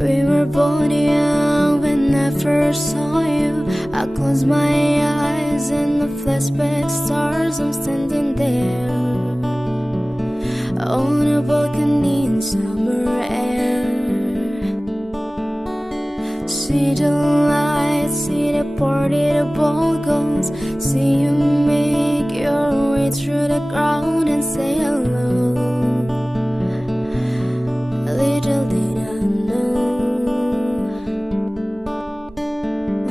We were both young when I first saw you. I closed my eyes and the flashback stars. I'm standing there on a balcony in summer air. See the lights, see the party, the ball goes. See you make your way through the crowd and say hello. Little did I know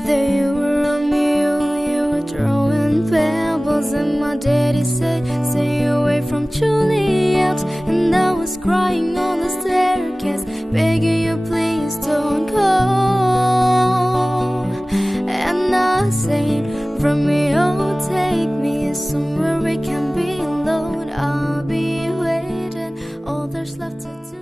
that you were a mule, you were throwing pebbles. And my daddy said, stay away from Juliet. And I was crying on the staircase, begging you please don't go. And I said, Romeo, take me somewhere we can be alone. I'll be waiting, all there's left to do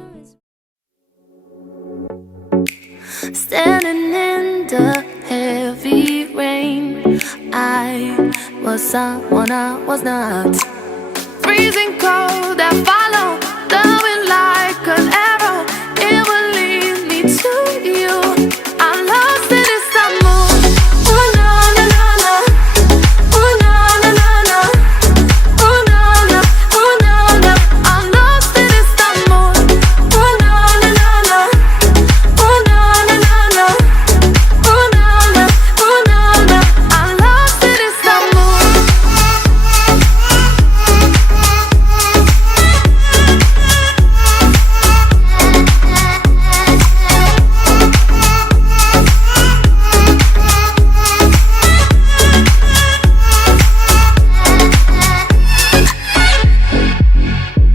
is standing in the heavy rain. I was someone I was not. Freezing cold, I follow the wind like an arrow. It will lead me to you. I'm lost in this mood. Oh na na na na. Oh na na na na. Oh na na. Oh na na. I'm lost in this mood. Oh na na na na. Oh na na na na. Oh na na. Oh na na. I'm lost in this mood.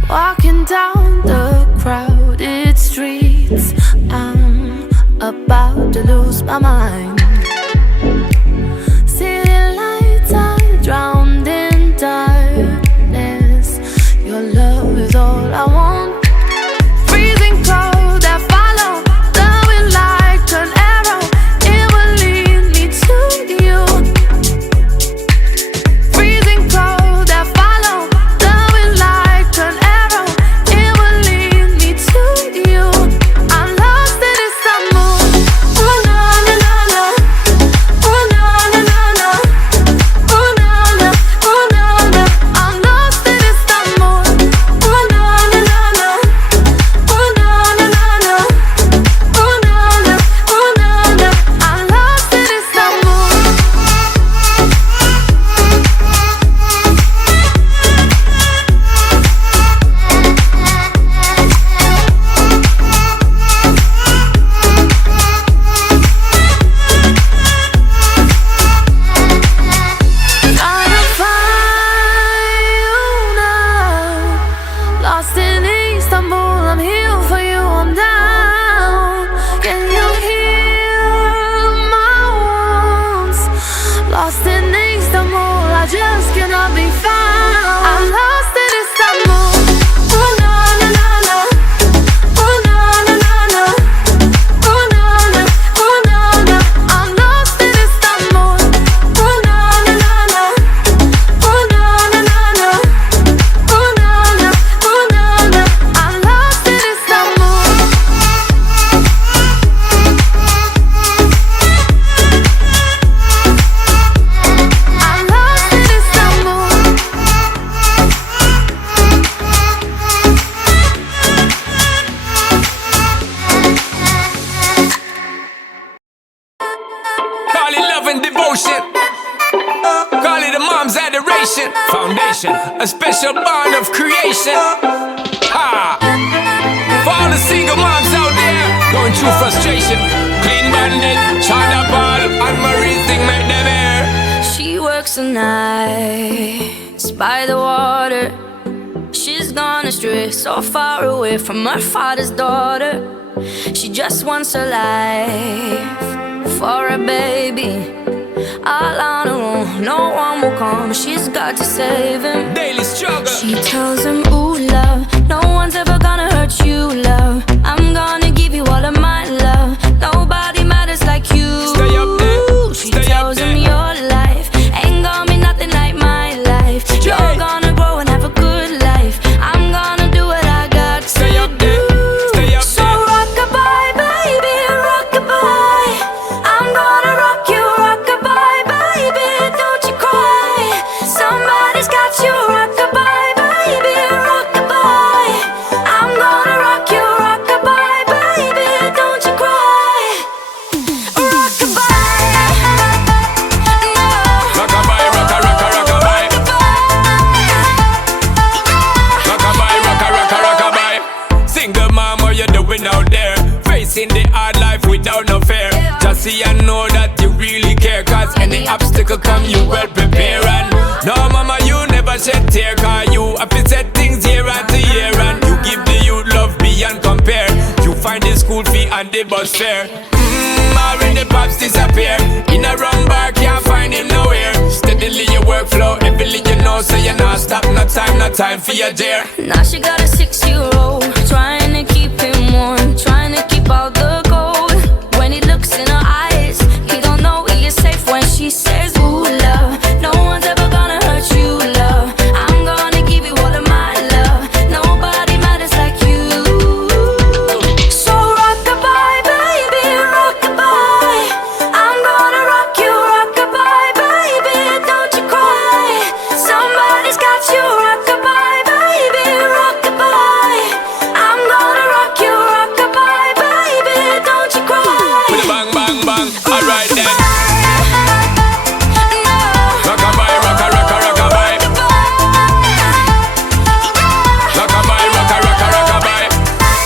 Walking down the crowded streets, I'm about to lose my mind. City lights are drowned in darkness. Your love is all I want. Freezing cold, I follow the wind like an arrow. It will lead me to you. Freezing cold, I follow the wind like an arrow. It will lead me to you. I'm lost in this mood. Oh na na na na. Oh na na na na. Oh na na. Oh na na. I'm lost in this mood. Oh na na na na. Oh na na na na. Oh na na. Oh na na. I'm lost in this mood. Trying to find you now. Lost in Istanbul, I'm here for you, I'm down. Can you hear my wounds? Lost in Istanbul, I just cannot be found. I'm lost in Istanbul. Oh na na na na. Oh na na na na. Oh na na. Oh na na. I'm lost in Istanbul. Oh na na na na. Oh na na na na. Oh na na. Oh na na. I'm lost in Istanbul. I'm lost in Istanbul. Call it love and devotion. Call it a mom's adoration. Foundation, a special bond of creation. Ha! For all the single moms out there going through frustration. Clean Bandit, China Ball, and Marie thing make them air. She works the nights by the water. She's gone astray, so far away from her father's daughter. She just wants her life for a baby. All on her own, no one will come. She's got to save him. Daily struggle. She tells him, ooh, love, no one's ever gonna hurt you, love. I'm gonna give you all of my love. Nobody matters like you. Stay up there. She Stay tells up there. him your life ain't gonna be nothing like my life. You're gonna grow and have a good life. I'm gonna do what I got to Stay up there. do. Stay up So there. rock-a-bye, baby, facing the hard life without no fear. Just see and know that you really care, cause any obstacle come you well prepare. And no mama, you never shed tear, cause you have to set things year after year. And you give the youth love beyond compare. You find the school fee and the bus fare. When the pops disappear, in a wrong bar, can't find him nowhere. Steadily your workflow, everything you know, so you're not stop, no time for your dear. Now she got a 6-year-old, trying to keep him warm, trying to keep out the cold. When he looks in her eyes, he don't know he is safe when she says, ooh, love, no one's ever gonna hurt you, love. I'm gonna give you all of my love. Nobody matters like you. So rock-a-bye, baby, rock-a-bye. I'm gonna rock you, rock-a-bye, baby, don't you cry. Somebody's got you, rock-a-bye, baby, rock-a-bye. I'm gonna rock you, rock-a-bye, baby, don't you cry. With a bang, bang, bang, alright then. Rock-a-bye, rock-a-rock-a, rock-a-bye. Rock-a-bye, rock-a-rock-a, rock-a-bye.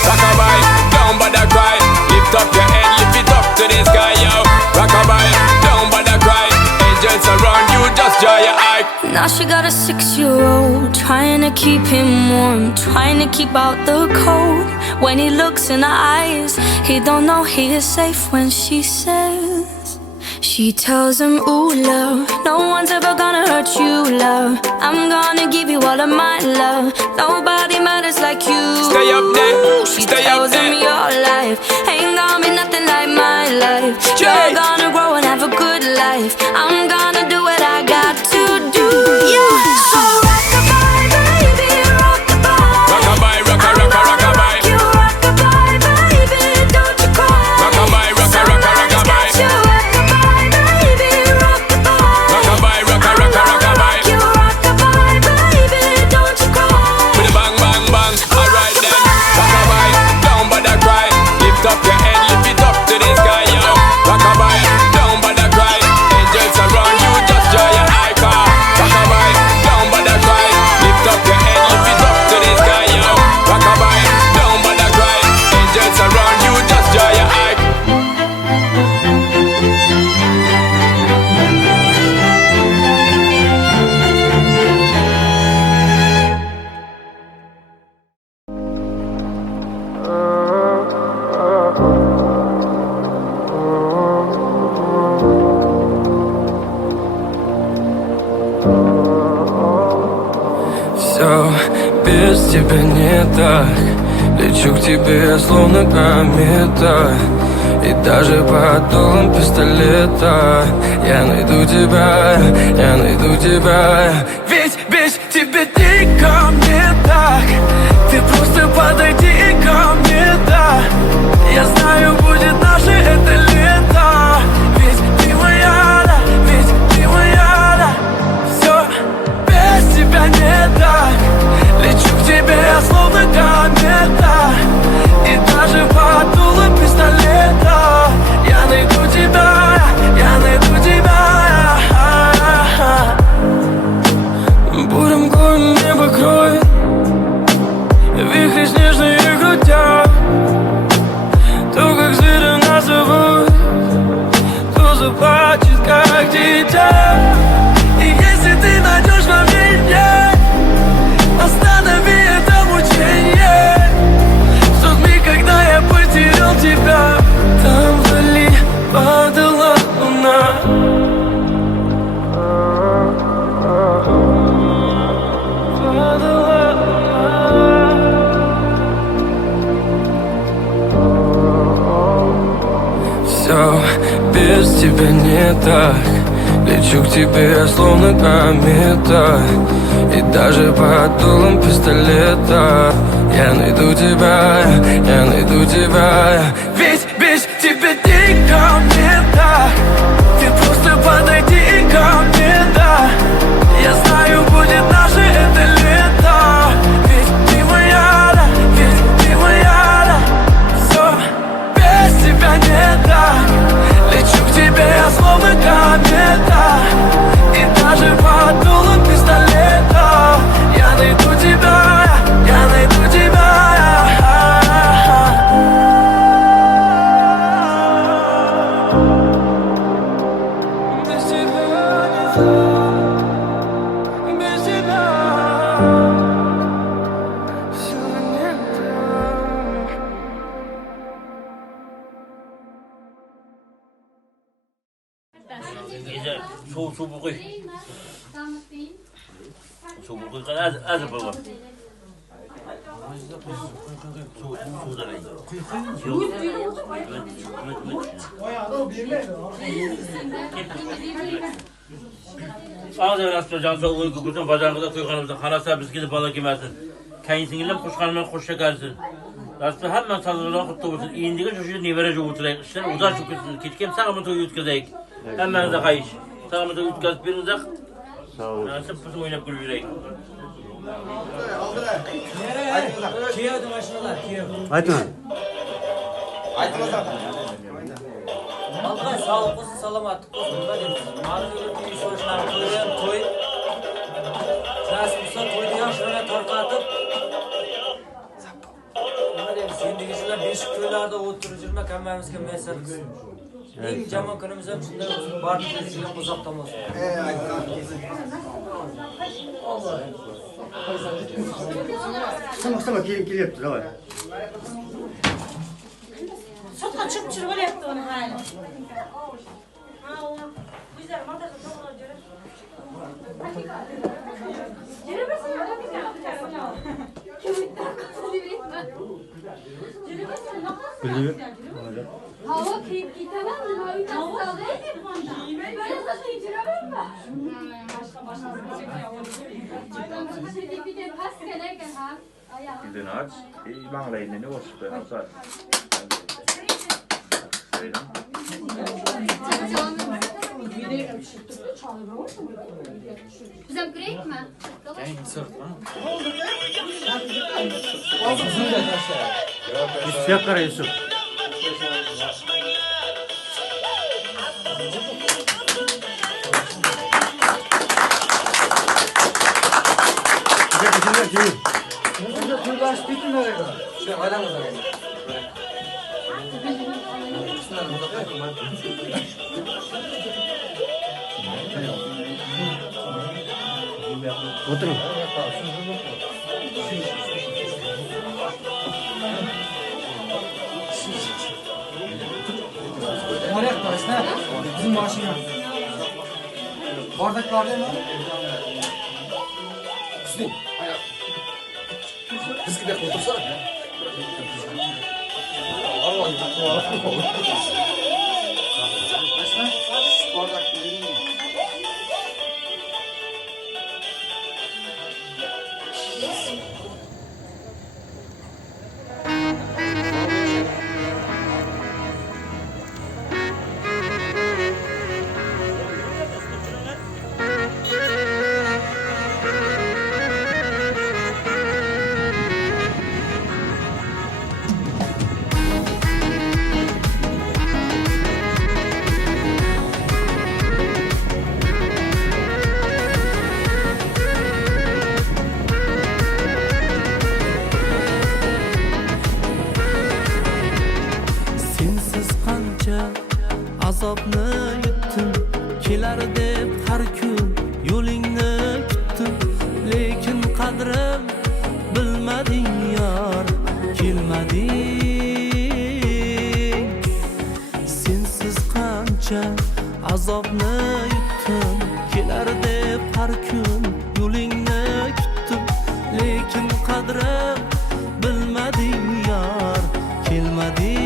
Rock-a-bye, don't bother cry. Lift up your head, lift it up to the sky, yo. Rock-a-bye, don't bother cry. Angels around you, just draw your eye. Now she got a 6-year-old, trying to keep him warm, trying to keep out the cold. When he looks in her eyes, he don't know he is safe when she says, she tells him, ooh, love, no one's ever gonna hurt you, love. I'm gonna give you all of my love. Nobody matters like you. Stay up there, She stay up tells him there. your life ain't gonna be nothing like my life. You're gonna grow and have a good life. I'm gonna do what I got to do. Yeah. So rock-a-bye, baby, rock-a-bye. Rock-a-bye, rock-a-rock-a, rock-a-bye. You rock-a-bye, baby, don't you cry. Rock-a-bye, rock-a-rock-a, rock-a-bye. You rock-a-bye, baby, rock-a-bye. Rock-a-bye, rock-a-rock-a, rock-a-bye. You rock-a-bye, baby, don't you cry. With a bang, bang, bang, alright then. Rock-a-bye, don't bother cry. Lift up your head, lift it up to the sky, yo. Rock-a-bye, don't bother cry. Angels around you, just draw your eye car. Rock-a-bye, don't bother cry. Lift up your head, lift it up to the sky, yo. Rock-a-bye, don't bother cry. Angels around you, just draw your eye. Все без тебя не так. Лечу к тебе, словно комета. И даже под дулом пистолета я найду тебя, я найду тебя. Ведь без тебя дико мне так. Ты просто подойди ко мне, да. Я знаю, будет наше это лето. Ведь ты моя, да, ведь ты моя, да. Все без тебя не так. Лечу к тебе, словно комета. И даже под дулом пистолета я найду тебя, я найду тебя. Бурем горн небо кроет, вихри снежные крутят. То, как зверя нас зовут, то заплачет, как дитя. И если ты найдешь во мне нет, останови это мучение. В тот миг, когда я потерял тебя, там вдали падала луна. Падала луна. Все без тебя не так. Лечу к тебе, словно комета. И даже под дулом пистолета я найду тебя, я найду тебя. Ведь без тебя дико мне так. Ты просто подойди ко мне, да. Я знаю, будет наше это лето. Ведь ты моя, да, ведь ты моя, да. Все без тебя не так. Лечу к тебе, словно комета. И даже под дулом пистолета я найду тебя, я найду тебя. Neyse su bu koy. Su bu koy kadar az baba. Su da verin. Ağzı rastlı can soğuğu kukusun bacağımıza koykanımızda kanasa biz gidip balık yemesin. Kendisiyle kuşkanımdan kuş çekarsın. Rastlı hemen sazılarına kutlu olsun. İyindiği çocuğu nivere çoğulturayım. İşte uzar çok kötüsün. Keçkem sağımı toyu ütkazayım. Hemen de kayış. Sağımı toyu ütkazıp birinize sağ olun. Sıp pısım oynayıp gülüyüreyim. Kiyev'de başladılar, Kiyev. Aytma. Vallahi sağlık olsun, salamatlık olsun. Bunda deriz. Malum öyle bir iş hoşlar, toy. Nasıl olsa toydu ya şöyle torkatıp. Bunda deriz. Şimdi kişiler beşik köylerde oturup жүрmek hemmemizge mesel kısın. En jaman günümüz hem şunday olsun. Bardı bizden uzaktan olsun. Sama kelyapti, davay. Sotga chiqib chiryapti uni hali. Ha, u bizlar motorda to'g'ri jo'ra. Hava keyif gitemez mi? Hava böyle zaten içiremem mi? Bir de pas gereken ha. Den aç, manglayın ne boş be hasar. Bize break mi? Yusuf kara Yusuf. Oturun. Oraya arkadaşlar, bizim maşina. Bardaklar değil mi? Hüsnü, ayağa. Biz gidelim otursana. Allah'ım. Bardak değil mi? azobni yutdim kelar deb har kun yo'lingni kutdim lekin qadrim bilmading yor kelmading sensiz qancha azobni yutdim kelar deb har kun yo'lingni kutdim lekin qadrim bilmading yor kelmading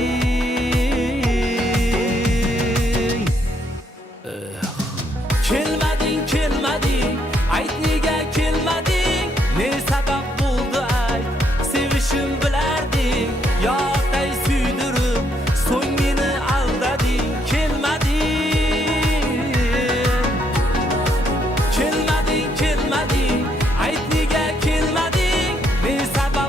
kelmading ayt nega kelmading ne sabab bo'ldi ayt sevishim bilarding yoqday suydirib so'ng meni aldading kelmading ayt nega kelmading ne sabab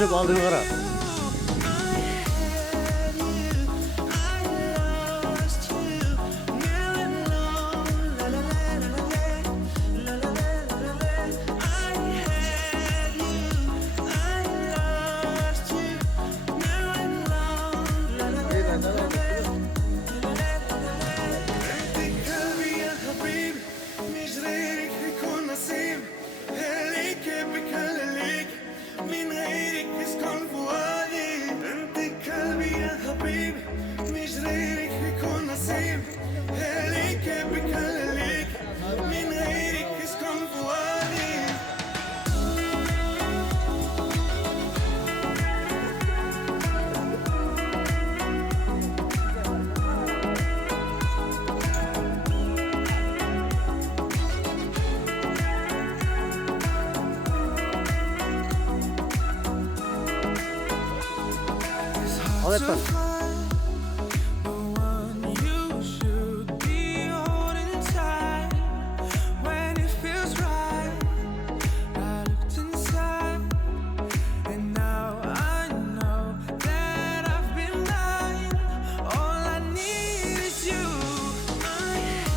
Yusuf aldığını kara. Al et bak.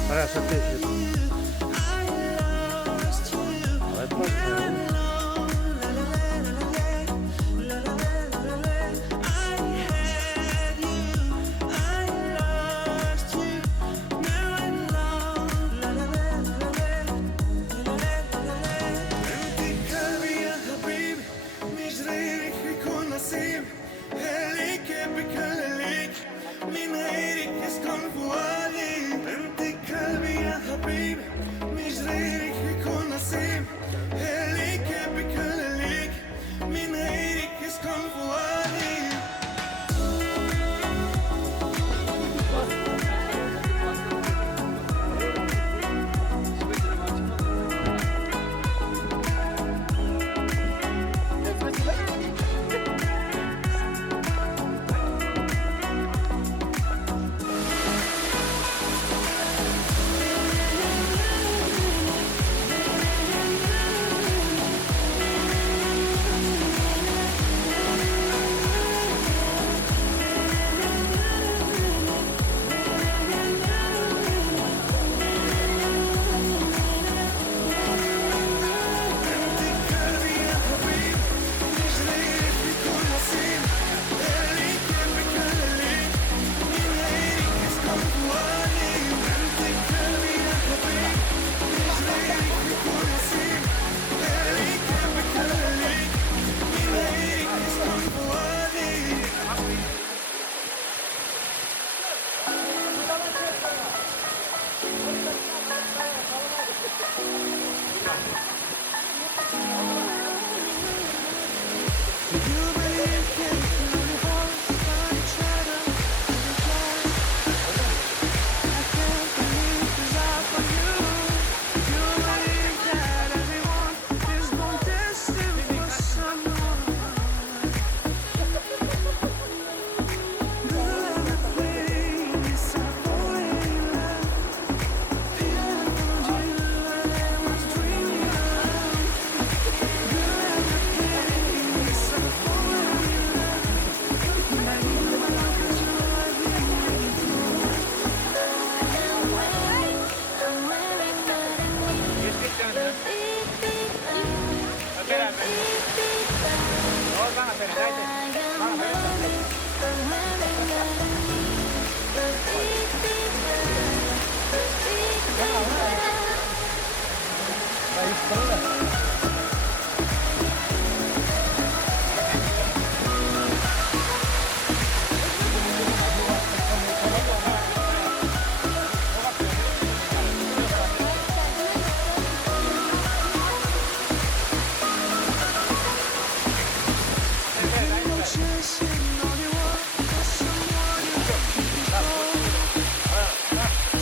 Para satıyor. Al et bak.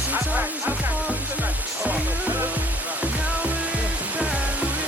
Sometimes I fall into the sea. Now it's that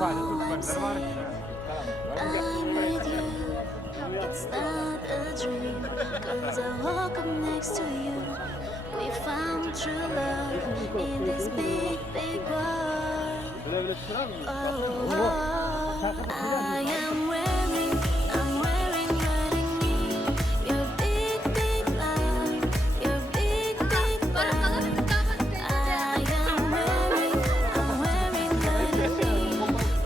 I'm with you. It's not a dream, 'cause I woke up next to you. We found true love in this big, big world. Oh, I am wearing right in me your big, big love, your big, big love. I am wearing right in me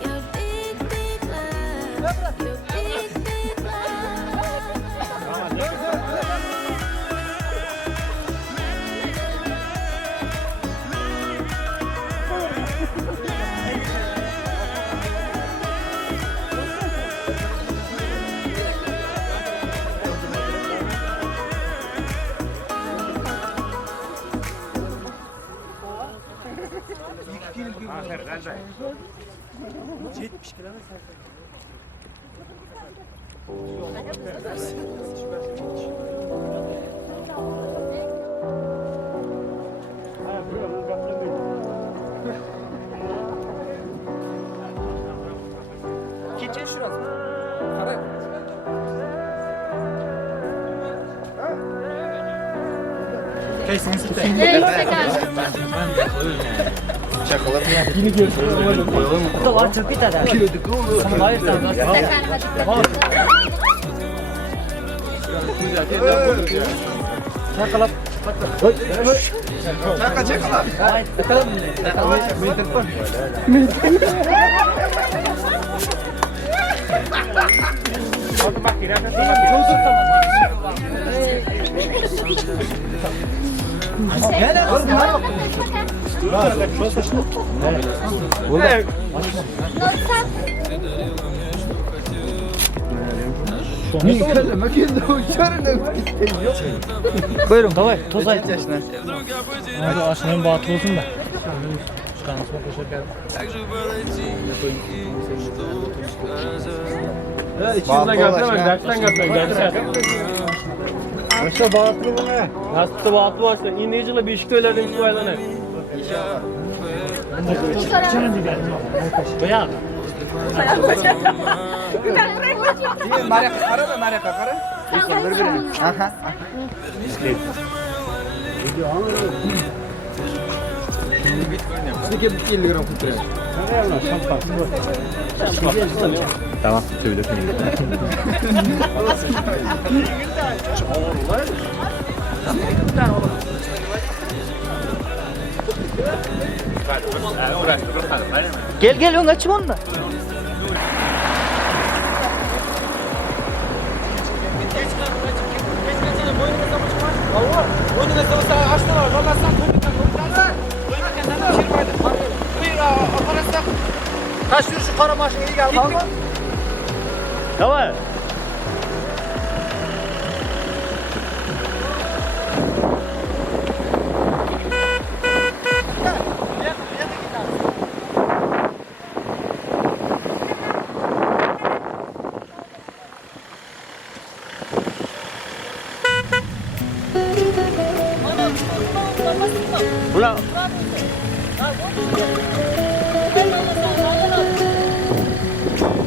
your big, big love, your big, big love. Keçin şurası. Qarang. Dolar çok bitadi. Buyurun, davay, tozay. Hadi aşının batı olsun da. İçimden götüremem, dersten götüremem. Gerçekten. Başta bağıtlı bu ne? Nasıl bağıtlı başta? İndiciyle bir işik öylerden su aylanır. Bayağı. Maraka qara mı? Maraka qara. Bir-birini. Aha. Tamam, söyle. Gel ön açım onu. Taş yürü şu kara maşını iyi gel. Tamam. Ulan.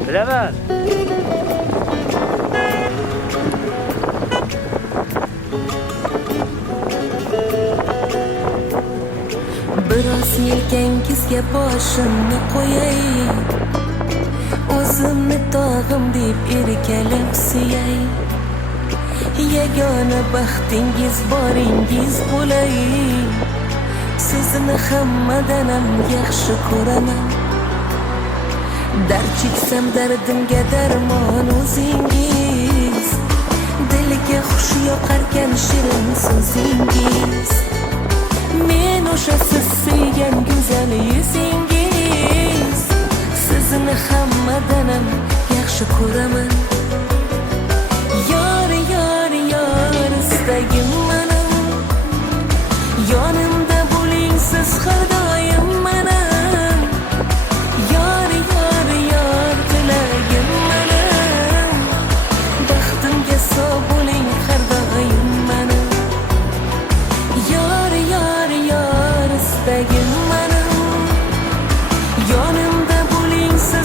Bilemez. Biraz yelkangizga boshimni qo'yay, o'zimni tog'im deb erkalab suyay, yagona baxtingiz boringiz bo'lay, sizni hammadan ham yaxshi ko'raman, dard cheksam dardimga darmon o'zingiz, dilga xush yoqarkan shirin so'zingiz, men o'sha siz sevgan go'zal yuzingiz, sizni hammadan ham yaxshi ko'raman, yor yor yor istagim mening, yonimda bo'ling siz har doim mening, yor yor yor tilagim mening, baxtimga sog' bo'ling har doim mening, yor yor yor istagim mening, yonimda bo'ling siz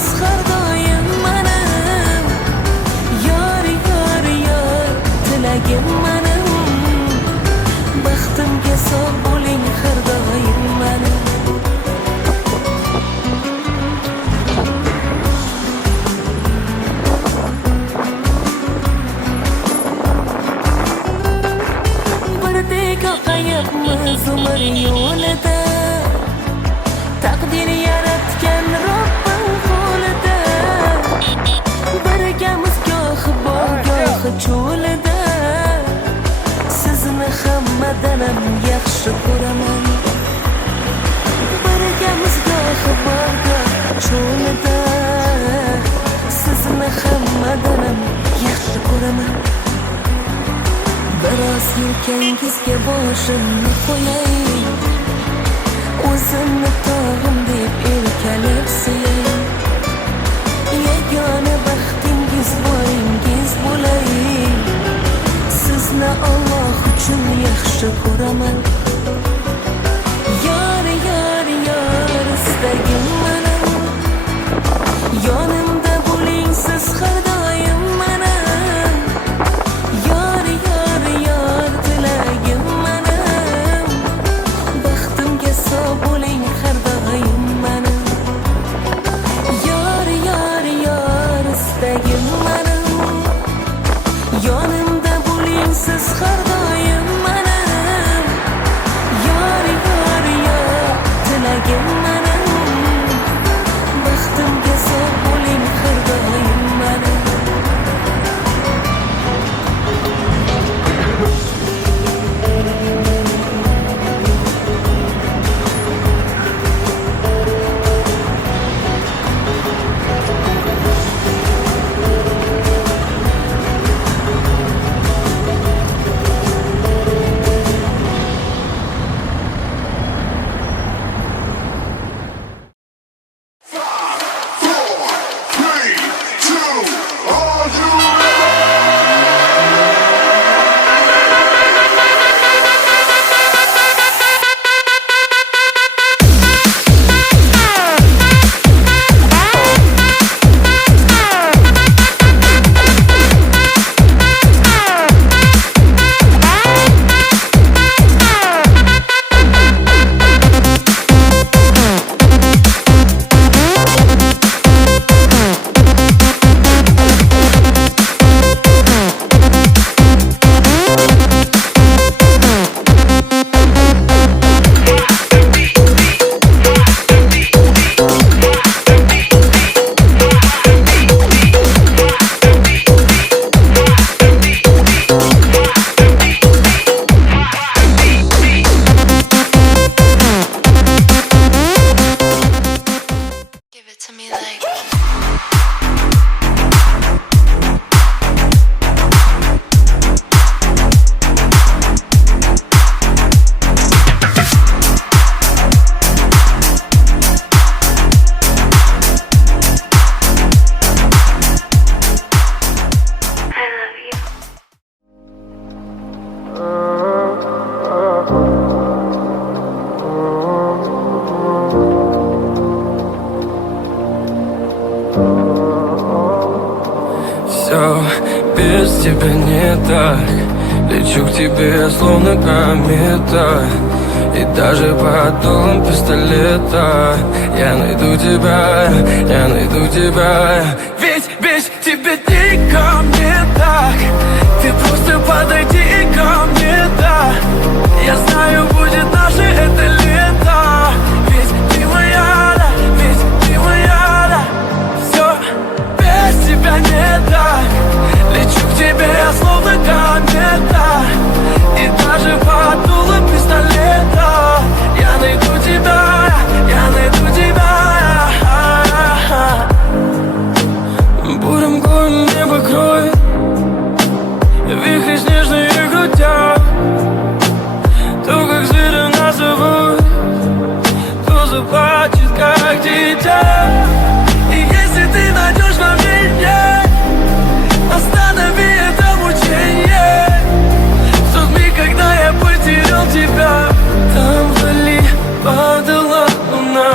yaxshi ko'raman. Biroz yelkangizga boshimni qo'yay, o'zimni tog'im deb erkalab suyay. Yagona baxtingiz boringiz bo'lay. Sizni Alloh uchun yaxshi ko'raman. Yor, yor, yor, istagim mana. Yonimda bo'ling siz har doim mana. Yor, yor, yor, tilagim mana. Baxtimga sog' bo'ling har doim mana. Yor, yor, yor, istagim mana. Yonimda bo'ling siz har doim mana. Yor, yor, yor, tilagim mana. Baxtimga sog' bo'ling har doim mana. Give it to me like Все без тебя не так. Лечу к тебе, словно комета. И даже под дулом пистолета я найду тебя, я найду тебя. Ведь без тебя дико мне так. Ты просто подойди ко мне, да. Я знаю, будет наше это лето. Ведь ты моя, да, ведь ты моя, да. Все без тебя не так. Лечу к тебе, я словно комета. И даже под дулом пистолета я найду тебя, я найду тебя. Бурым горем небо кроет, вихри снежные крутят. То, как зверя назовут, то заплачет, как дитя. И если ты найдешь во мне, останови это мучение. В тот миг, когда я потерял тебя, там вдали падала луна.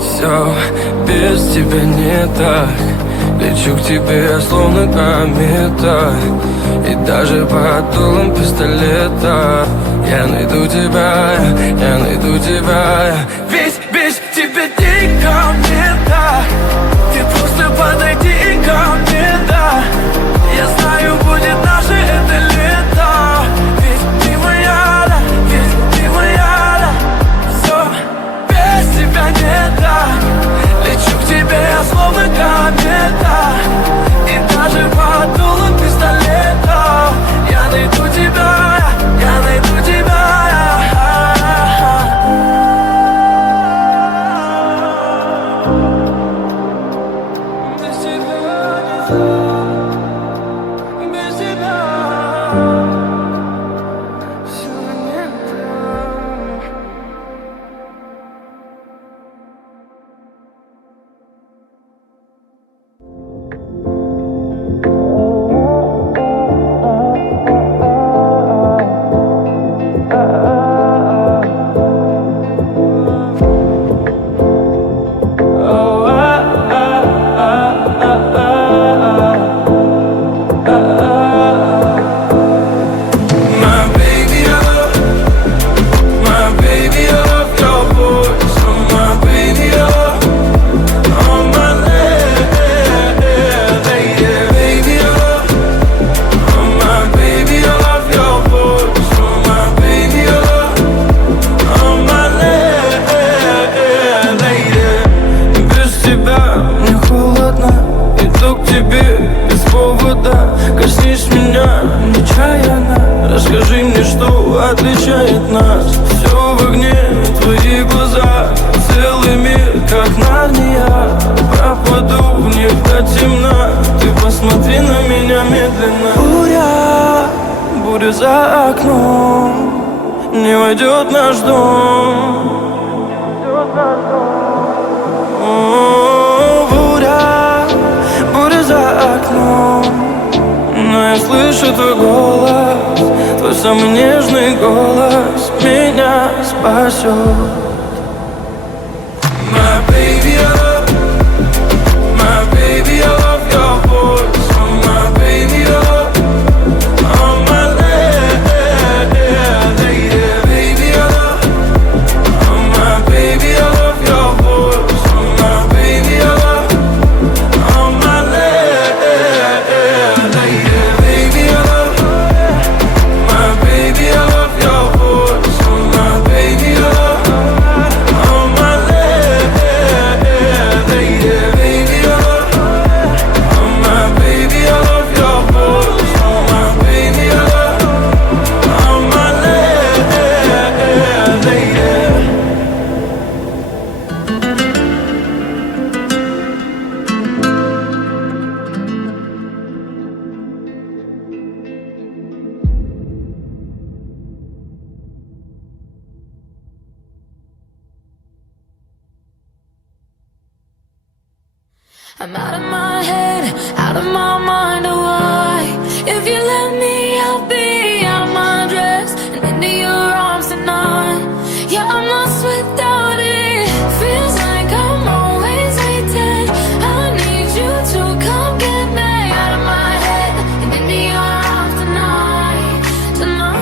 Все без тебя не так. Лечу к тебе, словно комета. И даже под дулом пистолета я найду тебя, я найду тебя. Ведь без тебя дико мне так. Ты просто подойди ко мне, да. Я знаю, будет наше это лето. Ведь ты моя, да, ведь ты моя, да. Все без тебя не так. Лечу к тебе, я словно комета. И даже под дулом пистолета я найду тебя, когда коснись меня нечаянно. Расскажи мне, что отличает нас. Все в огне, твои глаза, целый мир, как Нарния. Пропаду в них до темна, ты посмотри на меня медленно. Буря, буря за окном, не войдет наш дом. О, буря, буря за окном, но я слышу твой голос, твой самый нежный голос меня спасет. My baby, I love, my baby, I love your voice. Oh, my baby, I love, oh, my lady, baby, I love, oh, my baby, I love your voice. Oh, my baby, I love, oh, my lady, baby, I love, my baby, I love your voice. Oh, my baby, I love. I'm out of my head, out of my mind, oh why? If you let me, I'll be out of my dress and into your arms tonight. Yeah, I'm lost without it. Feels like I'm always waiting. I need you to come get me out of my head and into your arms tonight, tonight.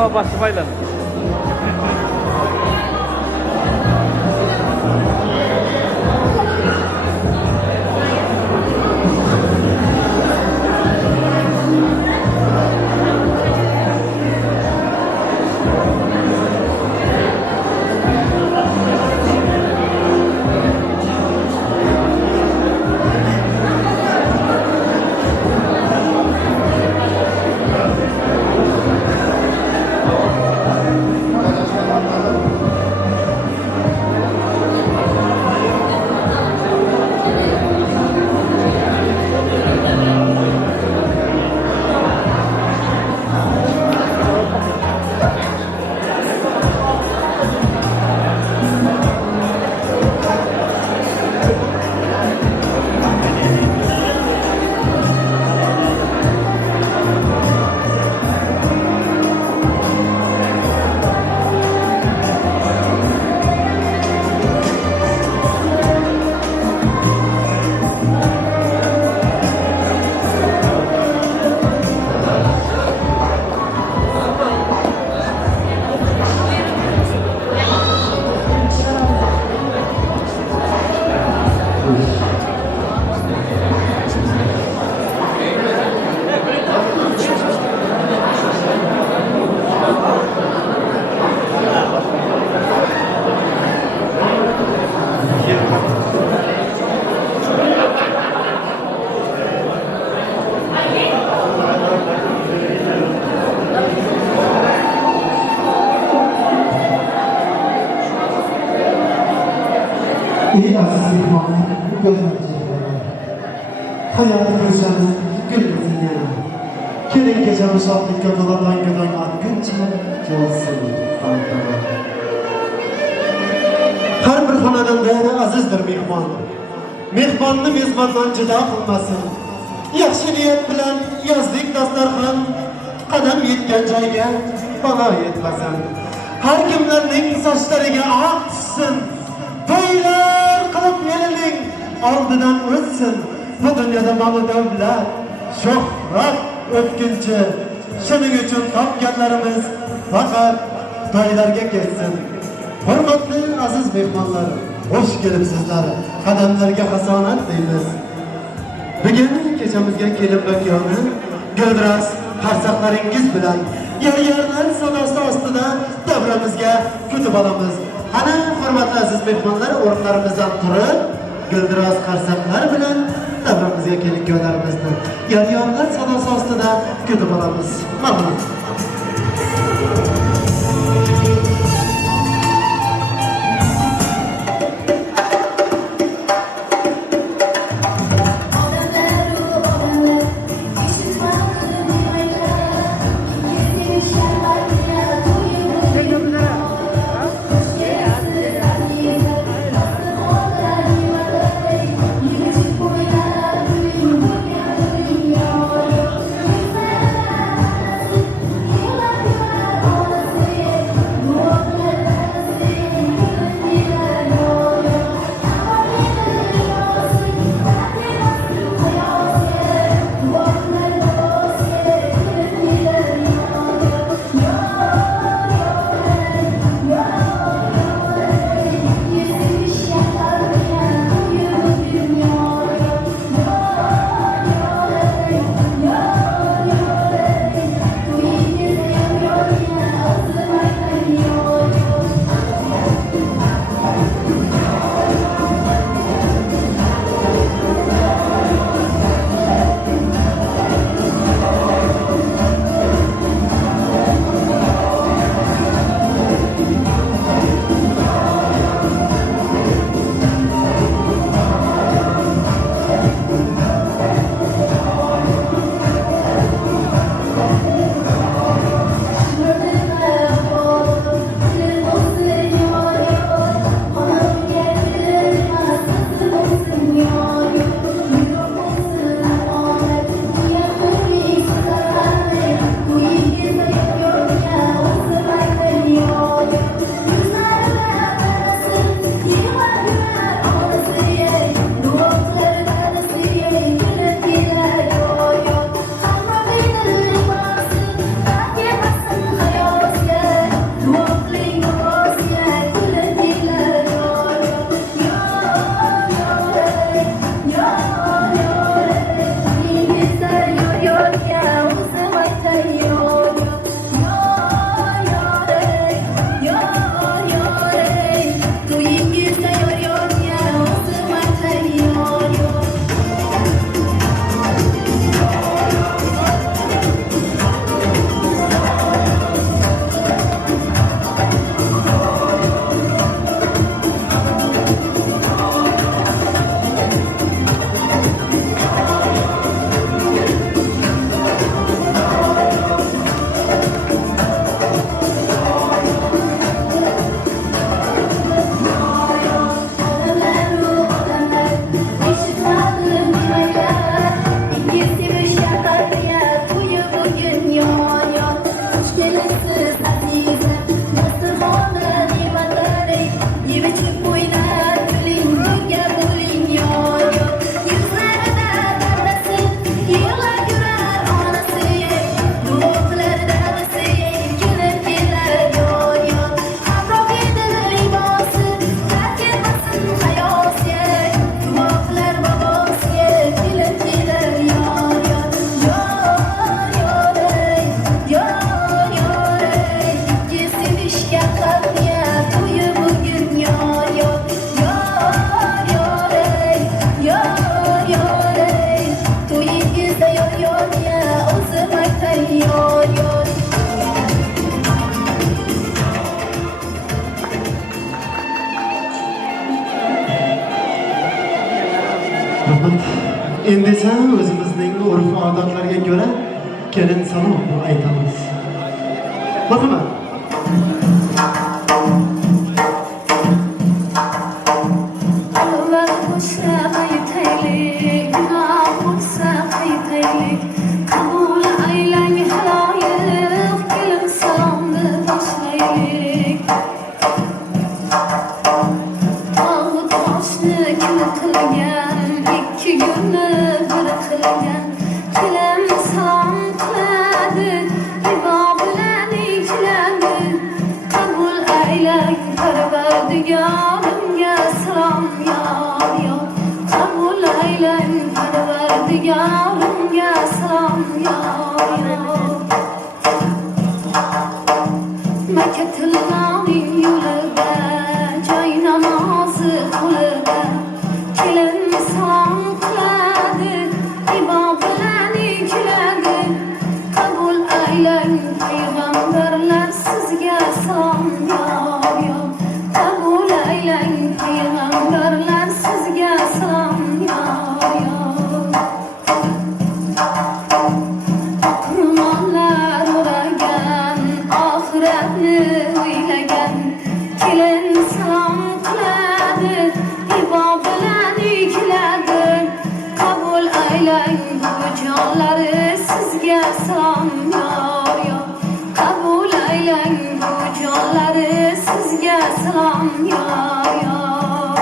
Aa başım aylanır. İyi aziz İhvan'ın gözlemcilikleri. Hayatı gözlerinin gülmesin yana. Kelin gece uşaklıkta doladan gıdan atgınca olsun halkana. Her bir hananın değeri azizdir mihman. Mihmanını mizmandan cida kılmasın. Yaxşı niyet bilen yazdık dastarxan, qadam yetken joyga balo yetmasin. Har kimlarning sochlariga oq tushsin. To'ylar qilib elining oldidan o'tsin. Bu dunyoda mol davlat, shuhrat o'tkinchi. Shuning uchun topganlarimiz faqat to'ylarga ketsin. Hurmatli aziz mehmonlar, hoş kelibsizlar. Qadamlarga hasonat deymiz. Bugun kechamizga kelib bakiyoni gildiras qarsaqlaringiz bilan yer-yerlar sadosi ostida davramizga kutib olamiz. Ana hurmatli aziz mehmonlar, o'rinlarimizdan turib gildiras qarsaqlar bilan davramizga kelayotganlarimizni yer-yerlar sadosi ostida kutib olamiz. Marhamat. Rahmat. Endi sen o'zimizning urf-odatlarga ko'ra kelin salom aytamiz. Marhamat. Avval bo'lsa qaytaylik, gunoh bo'lsa qaytaylik. Qabul aylang haloyiq, kelin salomni boshlaylik. Tog' toshni kim qilgan, ikki gulni bir qilgan. Kelin salom qiladi, ibo bilan ikiladi. Qabul aylang Parvardigorimga salom yor yor. Qabul aylang Parvardigorimga salom yor yor. Makkatilloning yo'lida, joy namozi qo'lida. Kelin salom qiladi, ibo bilan ikiladi. Qabul aylang payg'ambarlar sizga salom yor yor. Qabul aylang payg'ambarlar sizga salom yor yor. Ro'mollar o'ragan, oxiratni o'ylagan. Kelin salom qiladi, ibo bilan ikiladi. Qabul aylang buvijonlari sizga salom yor yor. Qabul aylang buvijonlari sizga salom yor yor.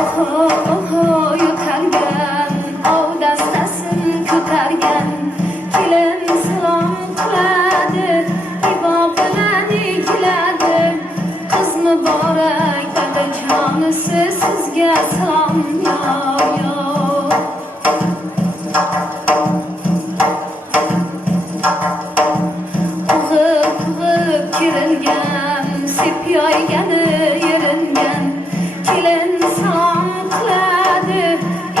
Oho oho yo'talgan, ov dastasin ko'targan. Kelin salom qiladi, ibo bilan ikiladi. Qiz muborak dadajonisi sizga salom yor yor. O'g'ib kerilgan, sepyoygani yeringan. Kelin salom qiladi,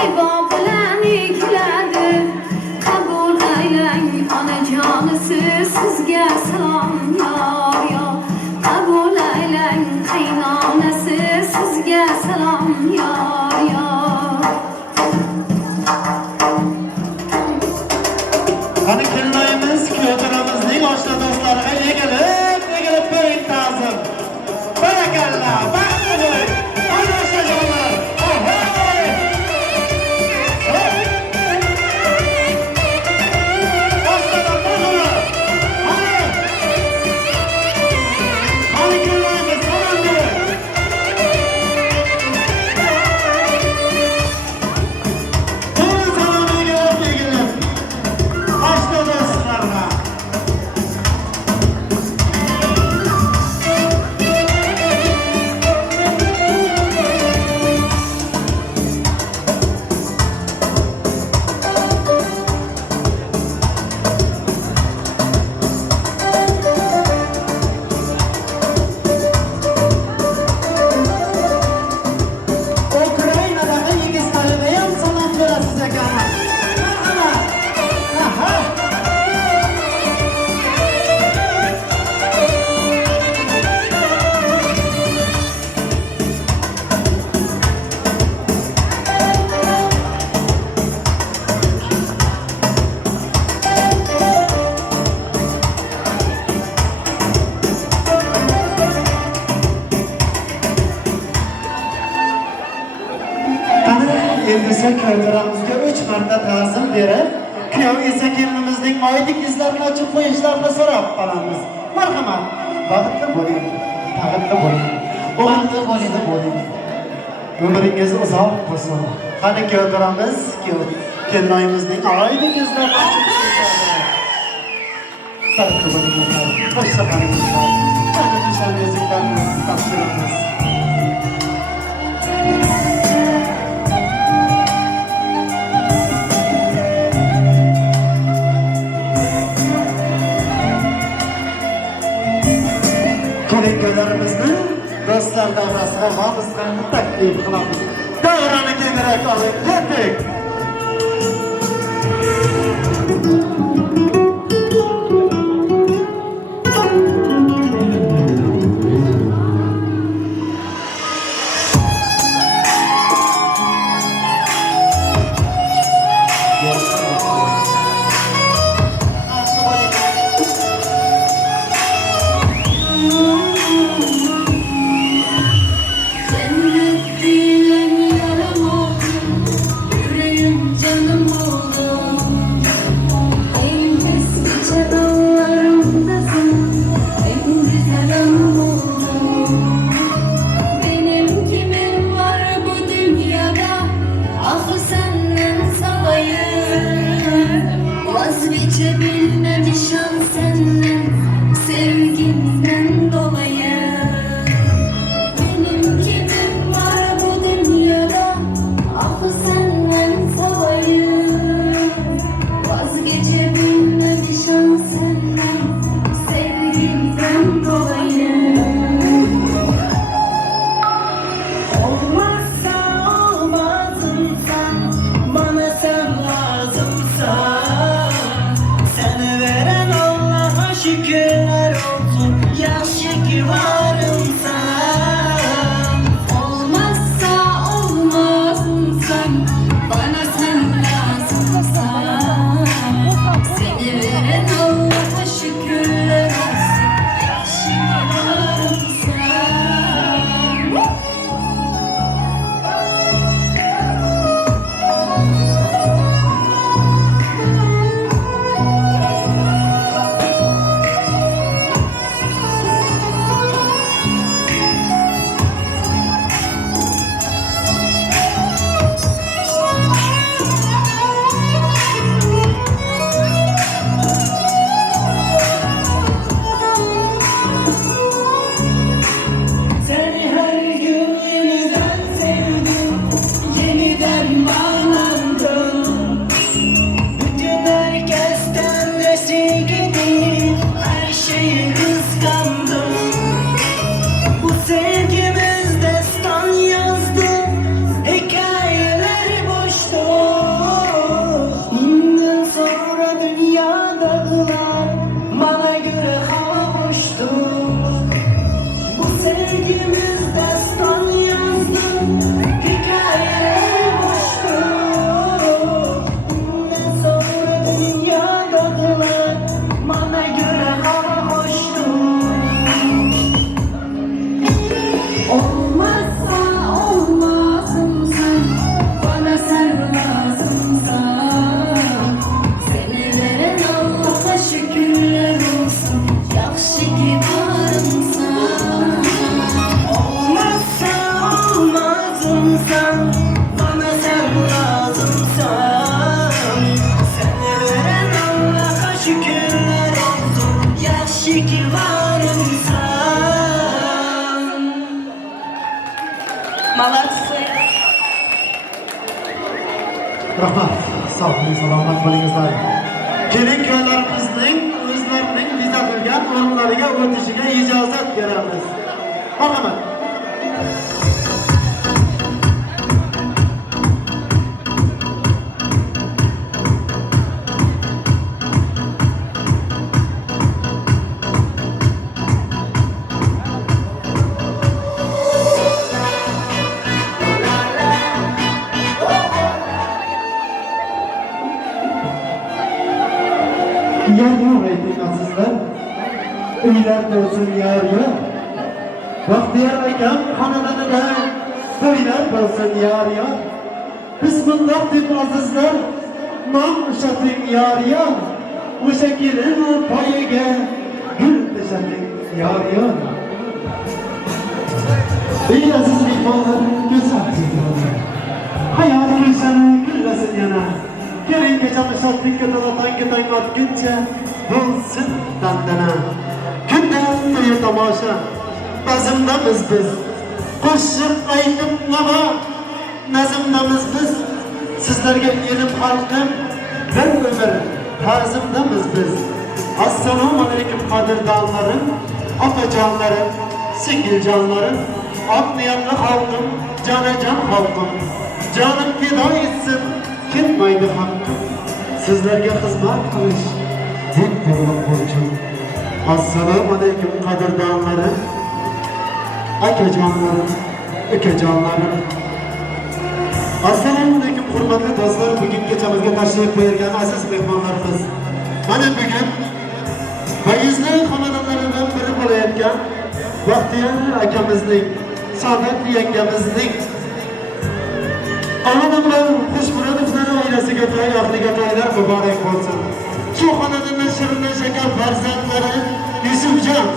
ibo bilan ikiladi. Qabul aylang onajonisi sizga salom yor yor. Qabul aylang qaynonasi sizga salom yor yor. Qani kelinoyimiz kuyovjo'ramizning oshna do'stlariga egilib bering ta'zim. Barakalla, baxtli bo'ling. Qani oshnajonlar. Ahoy! Oshnalar marhamat. Qani kelinoyimiz salom bering. To'g'ri salomiga egilib. Oshna do'stlarga. Ukrainadagi yigitlarga ham salom berasiz ekan. Marhamat. Aha. Qani endi esa kuyovjo'ramizga 3 marta ta'zim berib, kuyov esa kelinimizning oylik yuzlarini ochib qo'yishlarini so'rab qolamiz. Marhamat. Baxtli bo'ling. Baxtli bo'ling. Baxtli bo'ling. Umringiz uzoq bo'lsin. Qani kuyovjo'ramiz, kelinoyimizning oylik yuzlarini ochib qo'yishlarini. Baxtli bo'linglar. Xo'sh qolinglar. Qani nishoningizlarni topshiramiz. Kelin-kuyovlarimizni do'stlar davrasiga g'olibdan taklif qilamiz. Davrani kengaytirib oling, ketdik. günler olsun. Yaxşı ki varımsan. Olmazsa olmazsın sen, bana sen lazımsan. Seni veren Allah'a şükürler olsun. Yaxşı ki varımsan. Seni her gün yeniden sevdim, yeniden bağlandım. Bütün herkesten esirgedim, her şeyi kıskandım. Bu sevgimiz destan yazdı, hikayeler boştu. Bundan sonra dünya dağılar, bana göre hava hoştu. Bu sevgimiz destan yazdı, hikayeler boştu. Bundan sonra dünya dağılar, bana göre hava hoştu. Olmazsa olmazsın sen, bana sen lazımsan. Seni veren Allah'a şükürler olsun. Yaxşı ki varımsan. Olmazsa olmazımsan, bana sen lazımsan. Seni veren Allah'a şükürler olsun. Yaxşı ki varımsan. Молодцы. Rahmat, sağ olun, salomat bo'lingizlar. Kelin kuyovlarimizning o'zlarining bezatilgan o'rinlariga o'tishiga ijozat beramiz. Marhamat. Yer yok ayting azizlar, uylarda olsun yer yok. Baxtiyor akam xonadonida to'ylar bo'lsin yer yok. Bismillah deb azizlar, non ushating yer yok. O'sha kelin poyiga gul tashating yer yok. Ey aziz mehmonlar, go'zal kuyovlar, hayot gulshani gullasin yana. Keling kechamiz shodlikka to'la tanga tang otguncha bo'lsin tantana. Kundan to'yi tomosha, bazmdamiz biz. Qo'shiq aytib navo, nazmdamiz biz. Sizlarga elim xalqim, bir umr ta'zimdamiz biz. Assalomu alaykum qadrdonlarim, opajonlarim, singiljonlarim, oq niyatli xalqim, jonajon xalqim. Jonim fido etsin, ketmaydi haqqim. Sizlarga xizmat qilish deb ko'rib burchim. Assalomu alaykum qadrdonlarim, akajonlarim, ukajonlarim. Assalomu alaykum hurmatli do'stlar, bugun kechamizga tashrif buyurgan aziz mehmonlarimiz. Mana bugun Bayizli xonadonlaridan biri bo'layotgan Baxtiyor akamizning, Saodat yangamizning Avvalambor Xushmurodovlar oilasiga to'y, ahliga to'ylar muborak bo'lsin. Shu xonadonda shirin shakar farzandlari Yusufjon,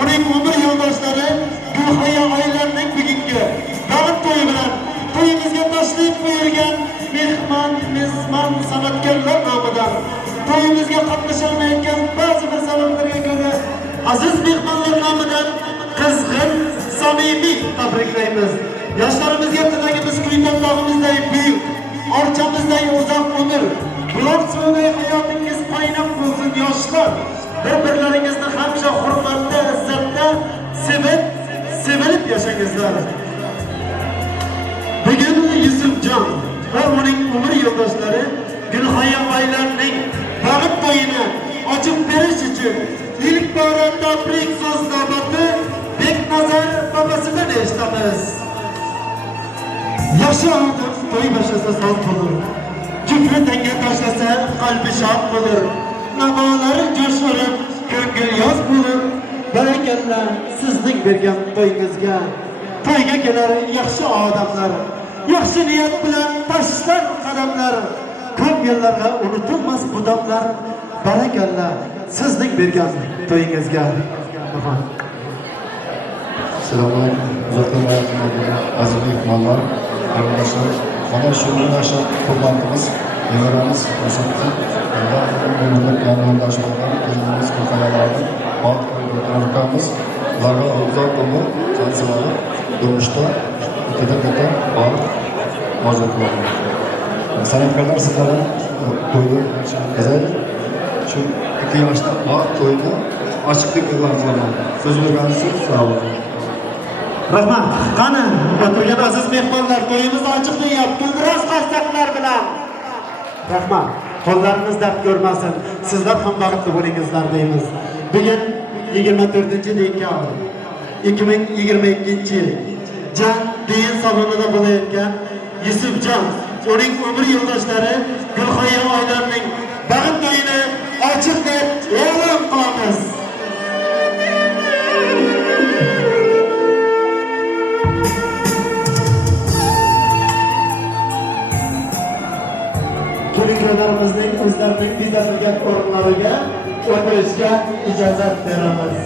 uning umr yo'ldoshlari Gulxoya oilasining bugungi davlat to'yi bilan to'yimizga tashrif buyurgan mehmon san'atkorlar nomidan to'yimizga qatnasholmayotgan ba'zi bir sabablarga ko'ra aziz mehmonlar nomidan qizg'in, samimiy tabriklaymiz. Yoshlarimizga tilagimiz kuytanlog'imizday buyuk, orchamizday uzoq umr, buloq suviday hayotingiz qaynab bo'lsin yoshlar. Bir-birlaringizni hamisha hurmatda, izzatda sevilib yashangizlar. Bugun Yusufjon va uning umr yo'ldoshlari Gulxoya oilasining bag'it to'yini ochib berish uchun ilk bora tabrik so'zlarini Beknazar babasidan eshitamiz. Yaxshi odam to'y boshlasa soz bo'lur. Kufri tanga tashlasa qalbi shod bo'lur. Navolar jo'sh urib, ko'ngil yoz bo'lur. Barakalla sizning bergan to'yingizga. To'yga kelar yaxshi odamlar. Yaxshi niyat bilan tashlar qadamlar. Ko'p yillarga unutilmas bu damlar. Barakalla sizning bergan to'yingizga. Assalomu alaykum. Uzoqdan bayaqiladigan aziz mehmonlar, qarindoshlar, mana shu yaxshi qurbonimiz, nevaramiz Rasululloh umrlik yondoshlardan kelganimiz ko'kalarni bot qo'yganimiz, ularga uzoq umr, jon sog'lik, turmushda katta bor mojatlar. San'atkorlar sizlarni to'yni qazay shu 2 yoshda bor to'yni ochiqlik e'lon qilaman. So'z berganingiz uchun sog' bo'ling. Rahmat. Qani, o'tirgan aziz mehmonlar, to'yimiz ochiq deyapti. Biroz qarsaklar bilan. Rahmat. Qo'llarimiz dard ko'rmasin. Sizlar ham baxtli bo'lingizlar deymiz. Bugun 24-dekabr 2022-yil. Jan Deyin salonida bo'layotgan Yusufjon, uning umr yo'ldoshlari Gulxoya oilasining bag'it to'yini ochiq deb e'lon qilamiz. Kelinlarimizning o'zlarining bezatilgan o'rinlariga o'tirishga ijozat beramiz.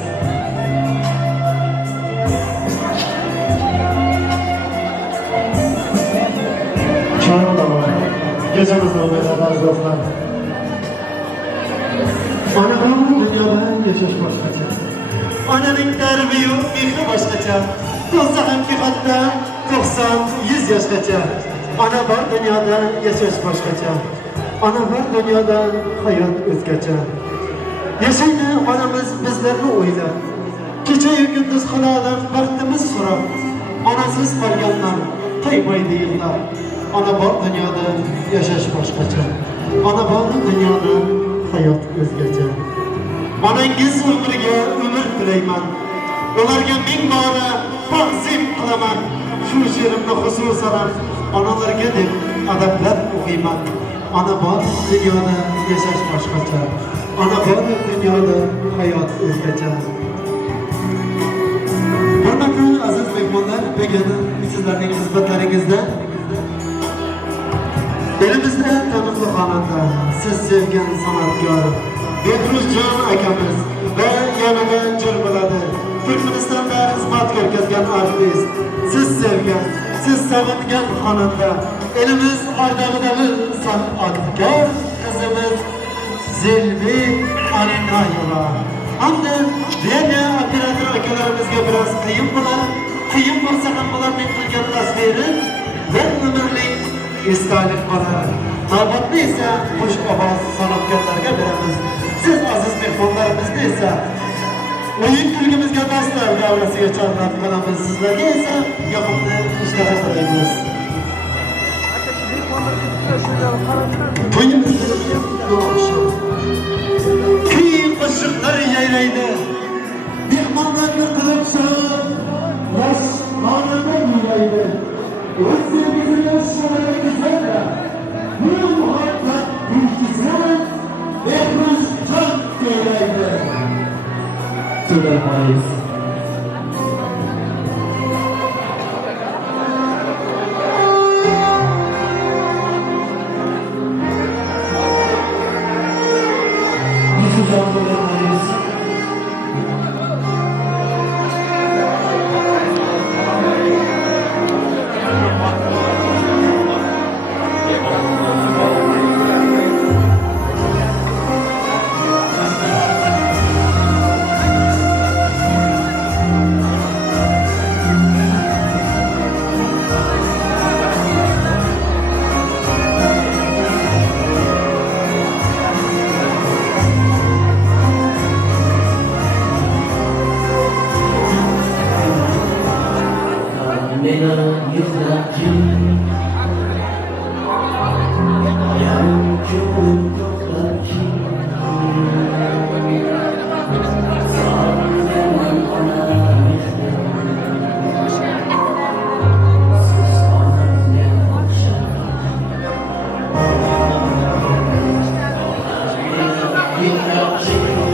Gecemiz olmayla bazı dostlar. Anadan dünyada yaşaş başkaça. Ananın terbiye mehri başkaça. Olsa hakikatte 90-100 yaşkaça. Ana var dünyada yaşaş başkaça. Ana var dünyada hayat özgacha. Yaşaydı anamız bizlerini oylar. Gece gündüz kılalım vaktimiz sorar. Anasız kalganlar kaymaydı yıllar. Ana var dünyada yaşaş başkaça. Ana var dünyada hayat özgacha. Anangiz umriga umr tilayman. Ularga ming bora taqsim qilaman. Shu she'rimni xususan onalarga deb adablar o'qiyman. Ana bor dunyoda yashash boshqacha. Ana bor dunyoda hayot o'zgacha. Hurmatli aziz mehmonlar, bugun sizlarning xizmatlaringizda elimizda taniqli xonanda, siz sevgan san'atkor Bedrusjon akamiz va yanada jil bo'ladi. Turkmanistonda xizmat ko'rsatgan artist, siz sevgan, siz sevgan xonanda, elimiz ardog'idagi san'atkor qizimiz Zelbek Alinayeva. Hamda diğer operator akalarimizga biroz qiyin bo'lar. Qiyin bo'lsa ham ularning qilgan tasviri bir umrlik esdalik qolar. Navbatni esa xush ovoz san'atkorlarga beramiz. Siz aziz mehmonlarimizni esa o'yin kulgimizga dostlar davrasiga chorlab qolamiz. Sizlarga esa yoqimli ishtahar tilaymiz. Kuy qo'shiqlar yayraydi, mehmonlarni qilibsan, rashmonini yuraydi. O'zimizni yoshlarga bu muhabbat bilgisan, Behruz jon ko'raydi. To'lamayız. Yeah.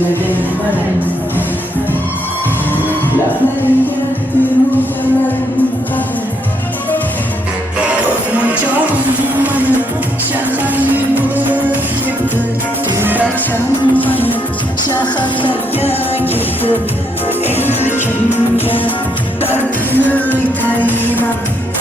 bekledim laflarıyla bir muhtemelim kalır Osman çalmanı şahane bulup çıktı Dünya çalmanı şahalarga gitti Eğer kimde derdini kayma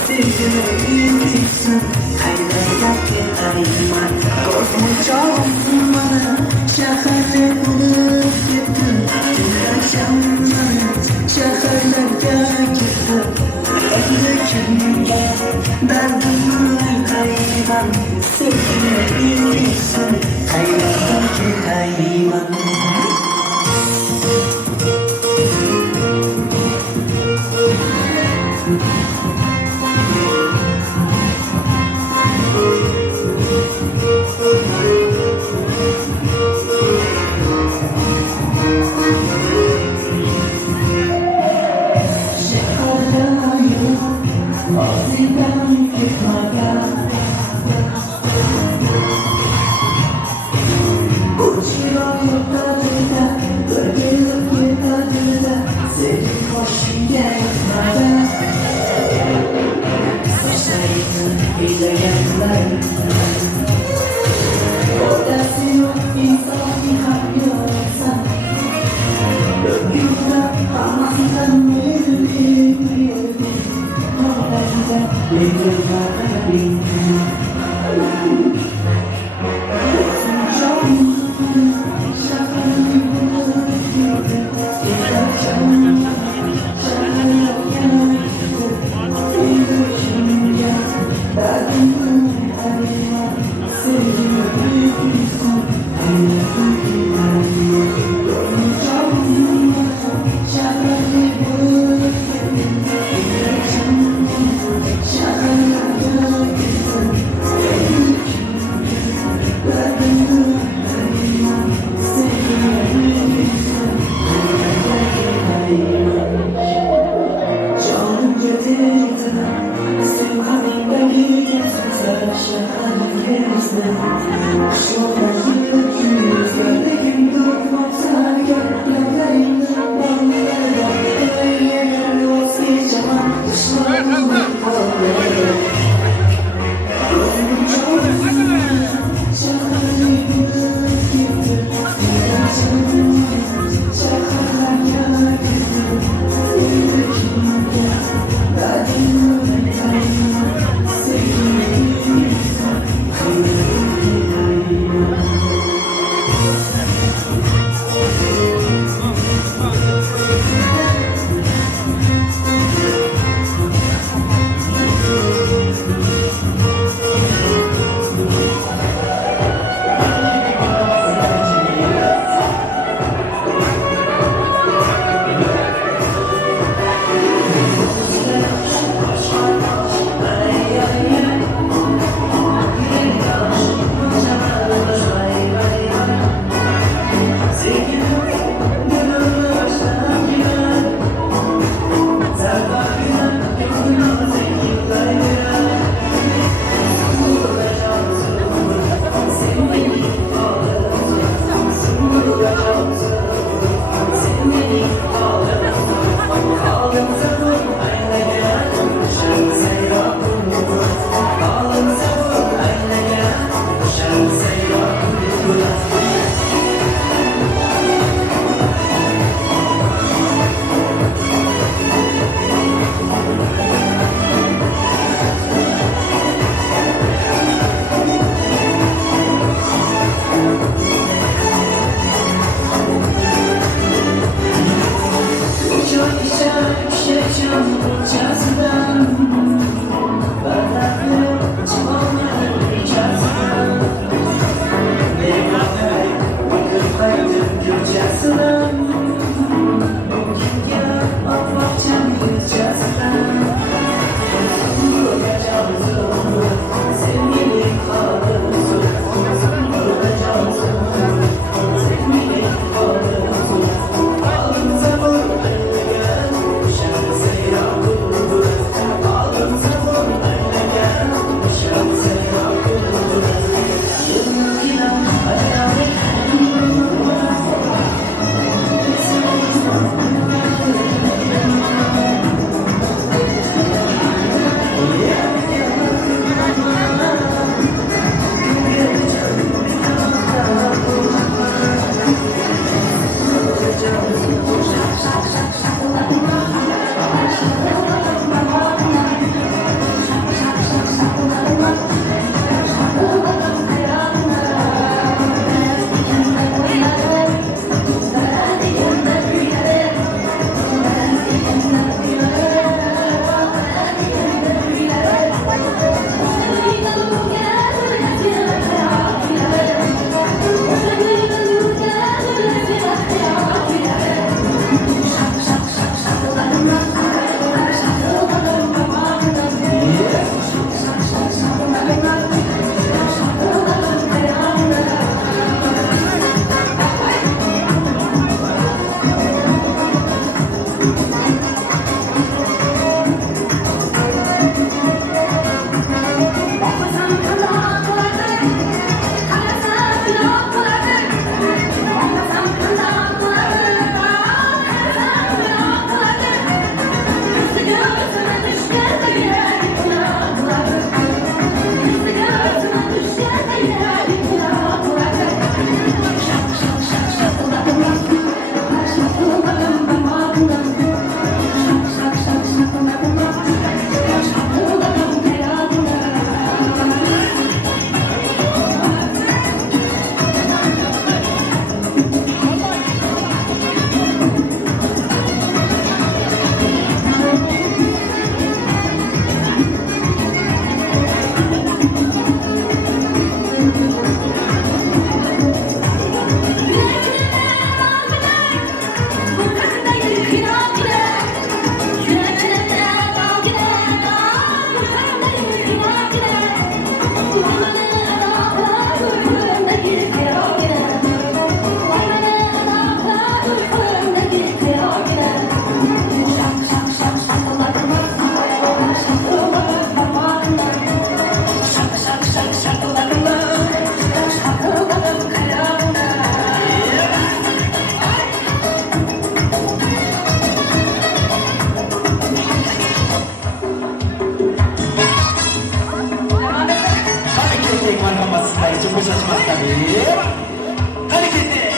Sevgimi intiksin Kaynaya kayma Osman çalmanı şahane bulup çıktı Dünya çalmanı şahalarga gitti Eğer kimde derdini kayma Sevgimi intiksin Kaynaya kayma Hareketi.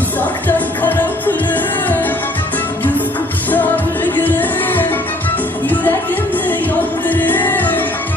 Uzaktan karanlığı, göz kuşağı gülüm, yüreğimi yandırır.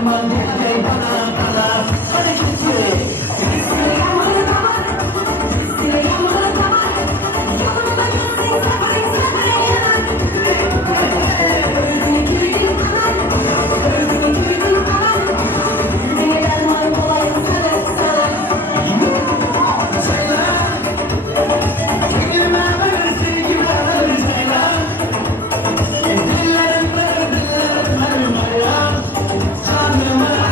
derman gel bana bana. Hadi gitsin. Canım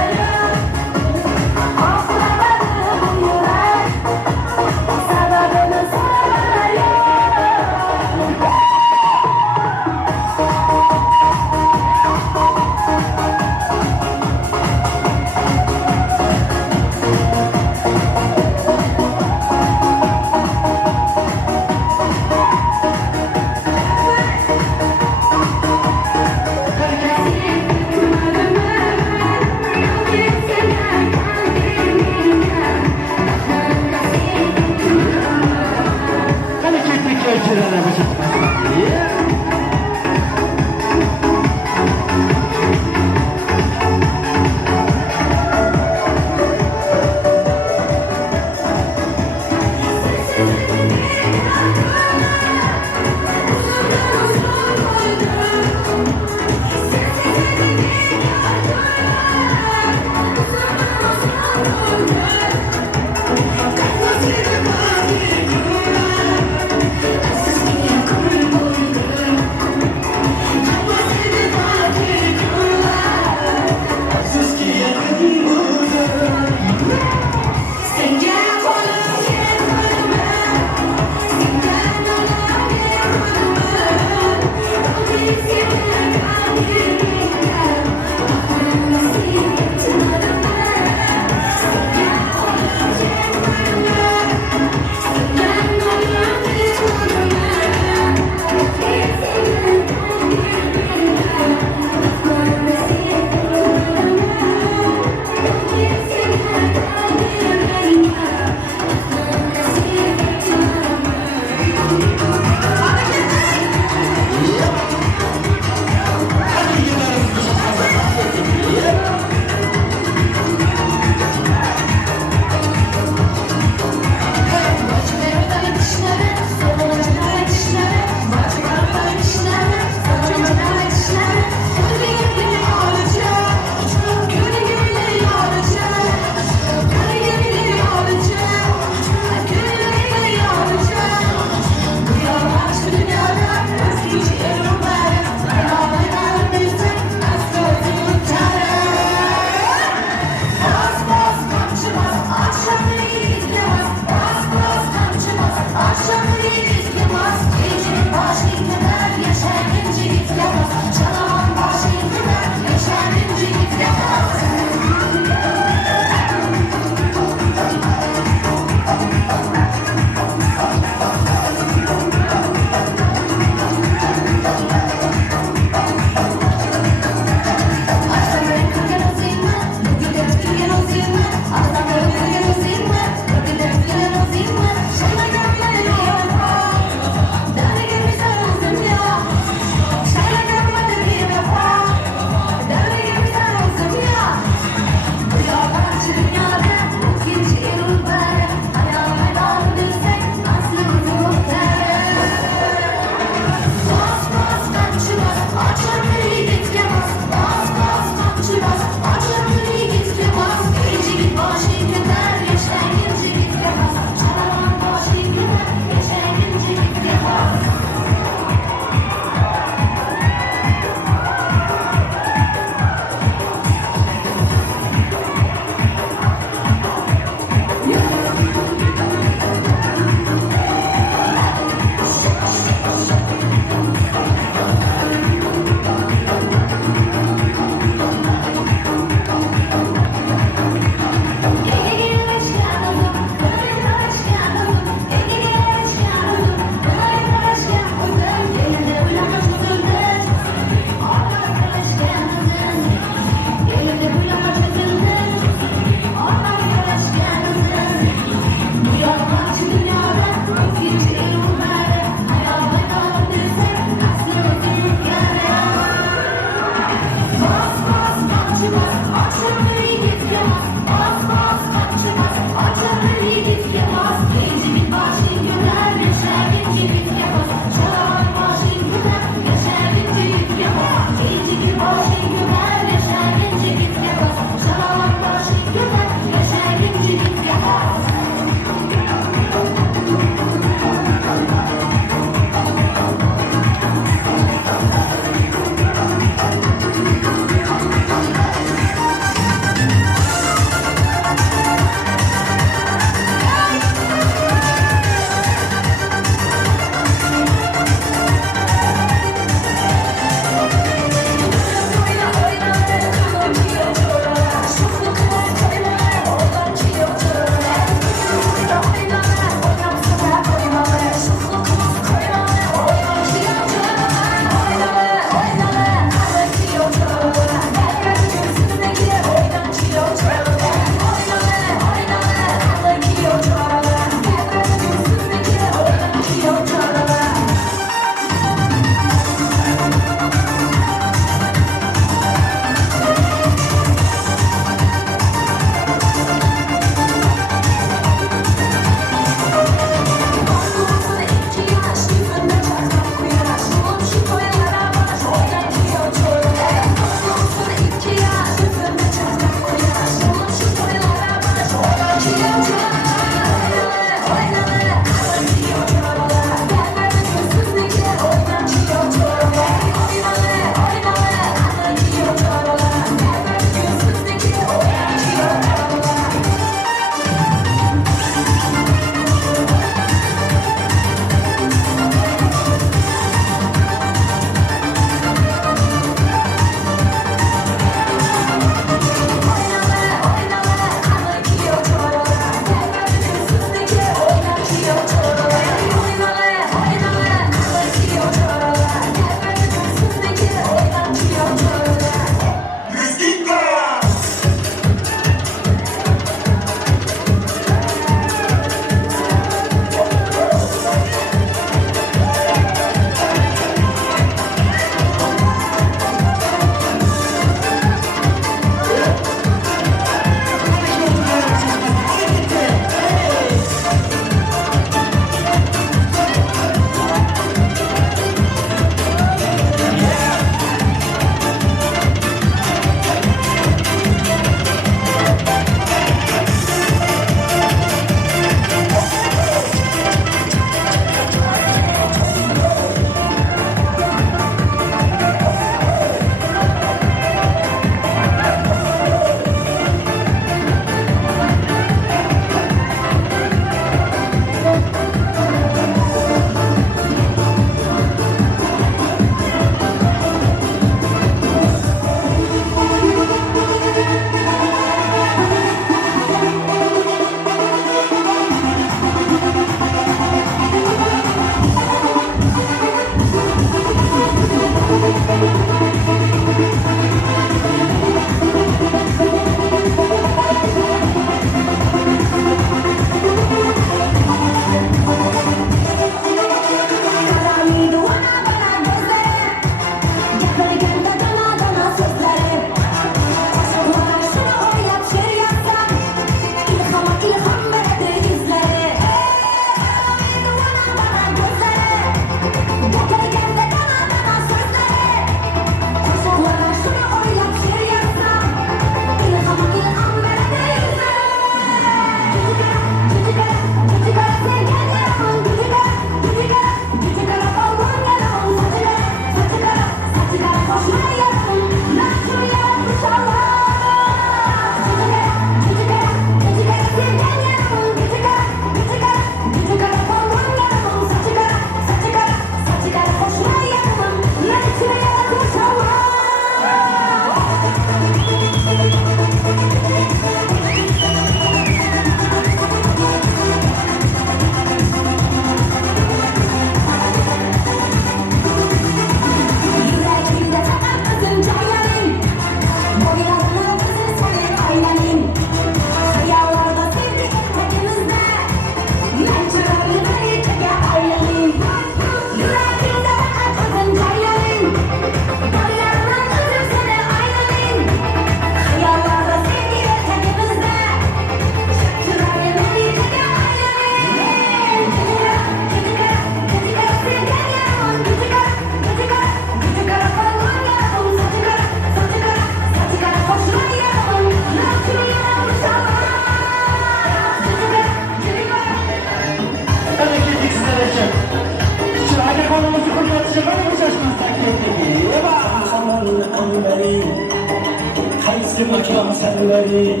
makam senleri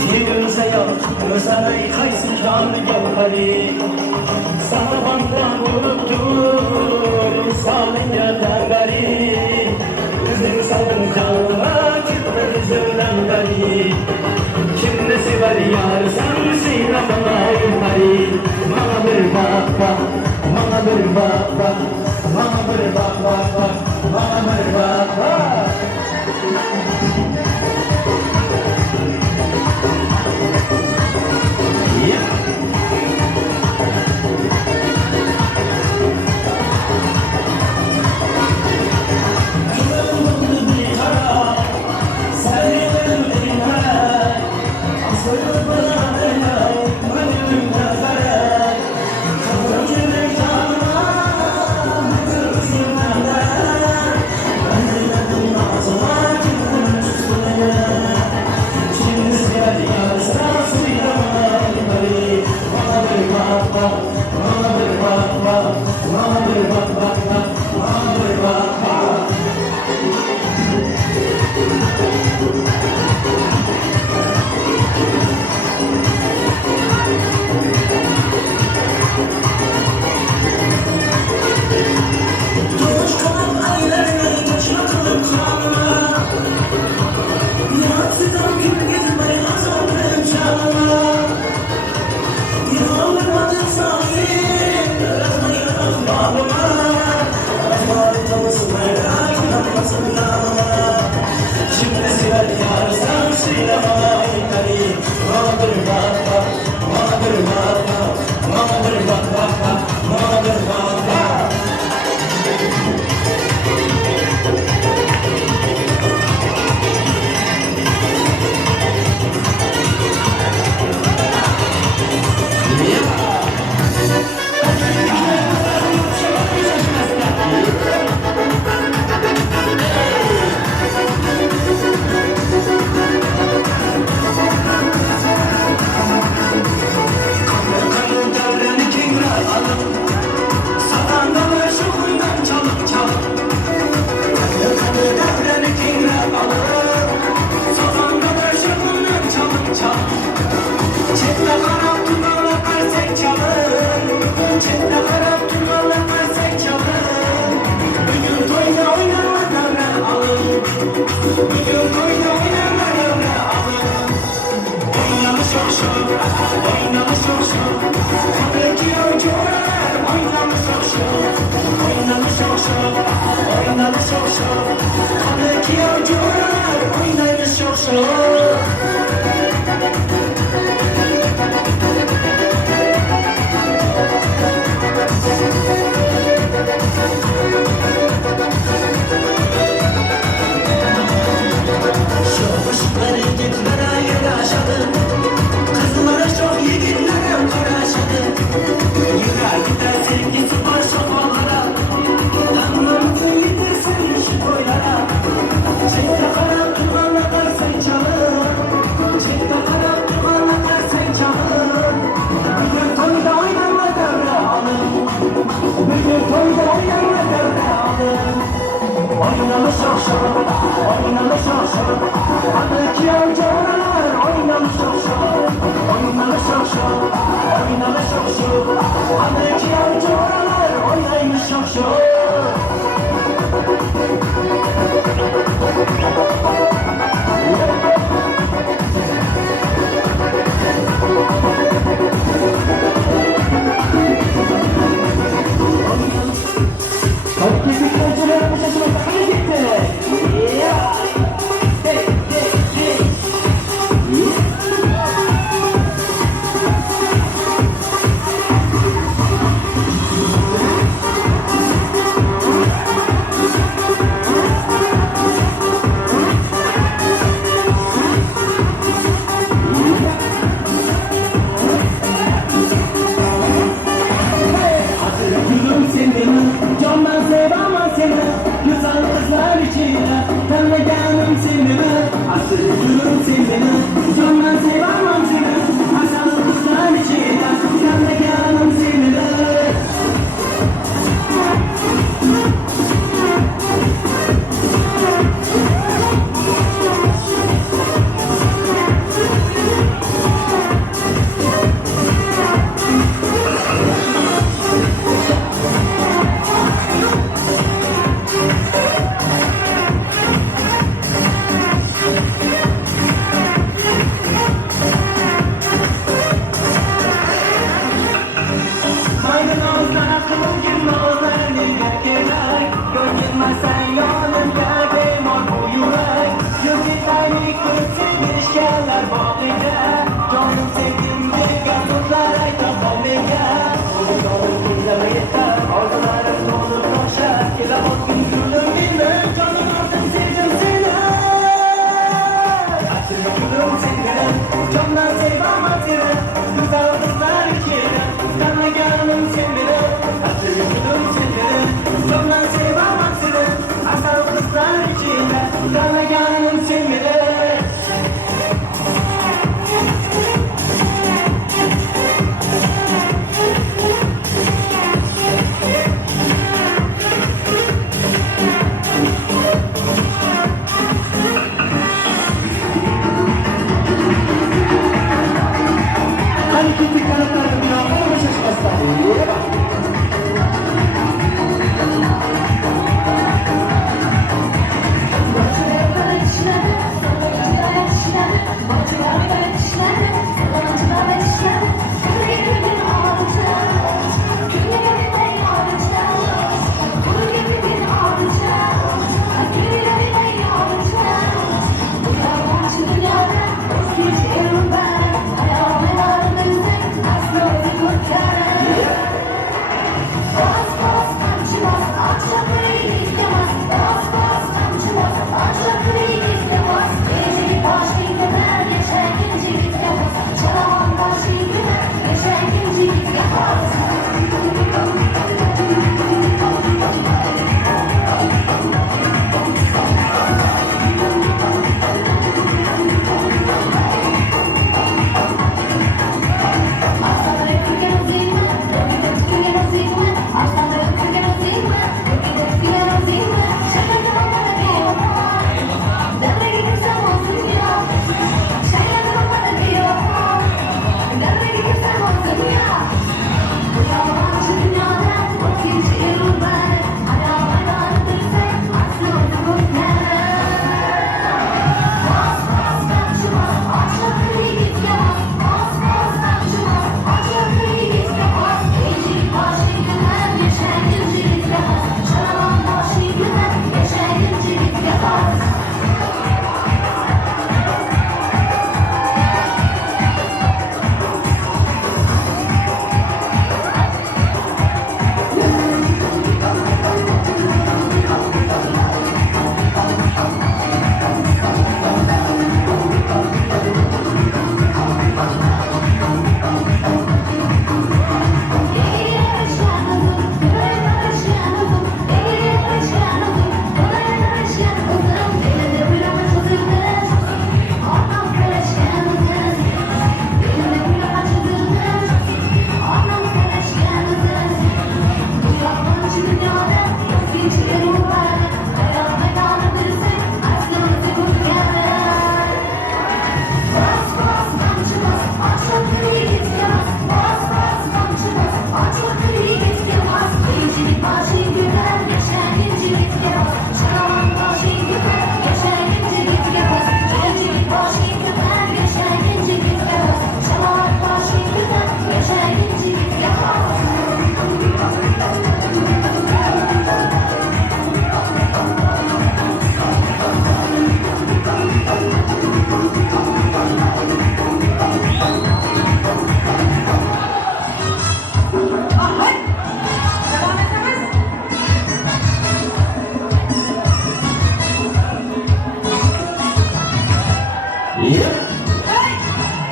Zirvemize yakmıyorsan ey kaysın canı gevheri Sana bandan unuttur insanın yerden beri Üzüm salın canıma gitmedi zırdan beri Kim ne sever yar sen sinamına ürmeri Bana bir bak bak, bana bir bak bak Bana bir bak bak bak, bana bir bak bak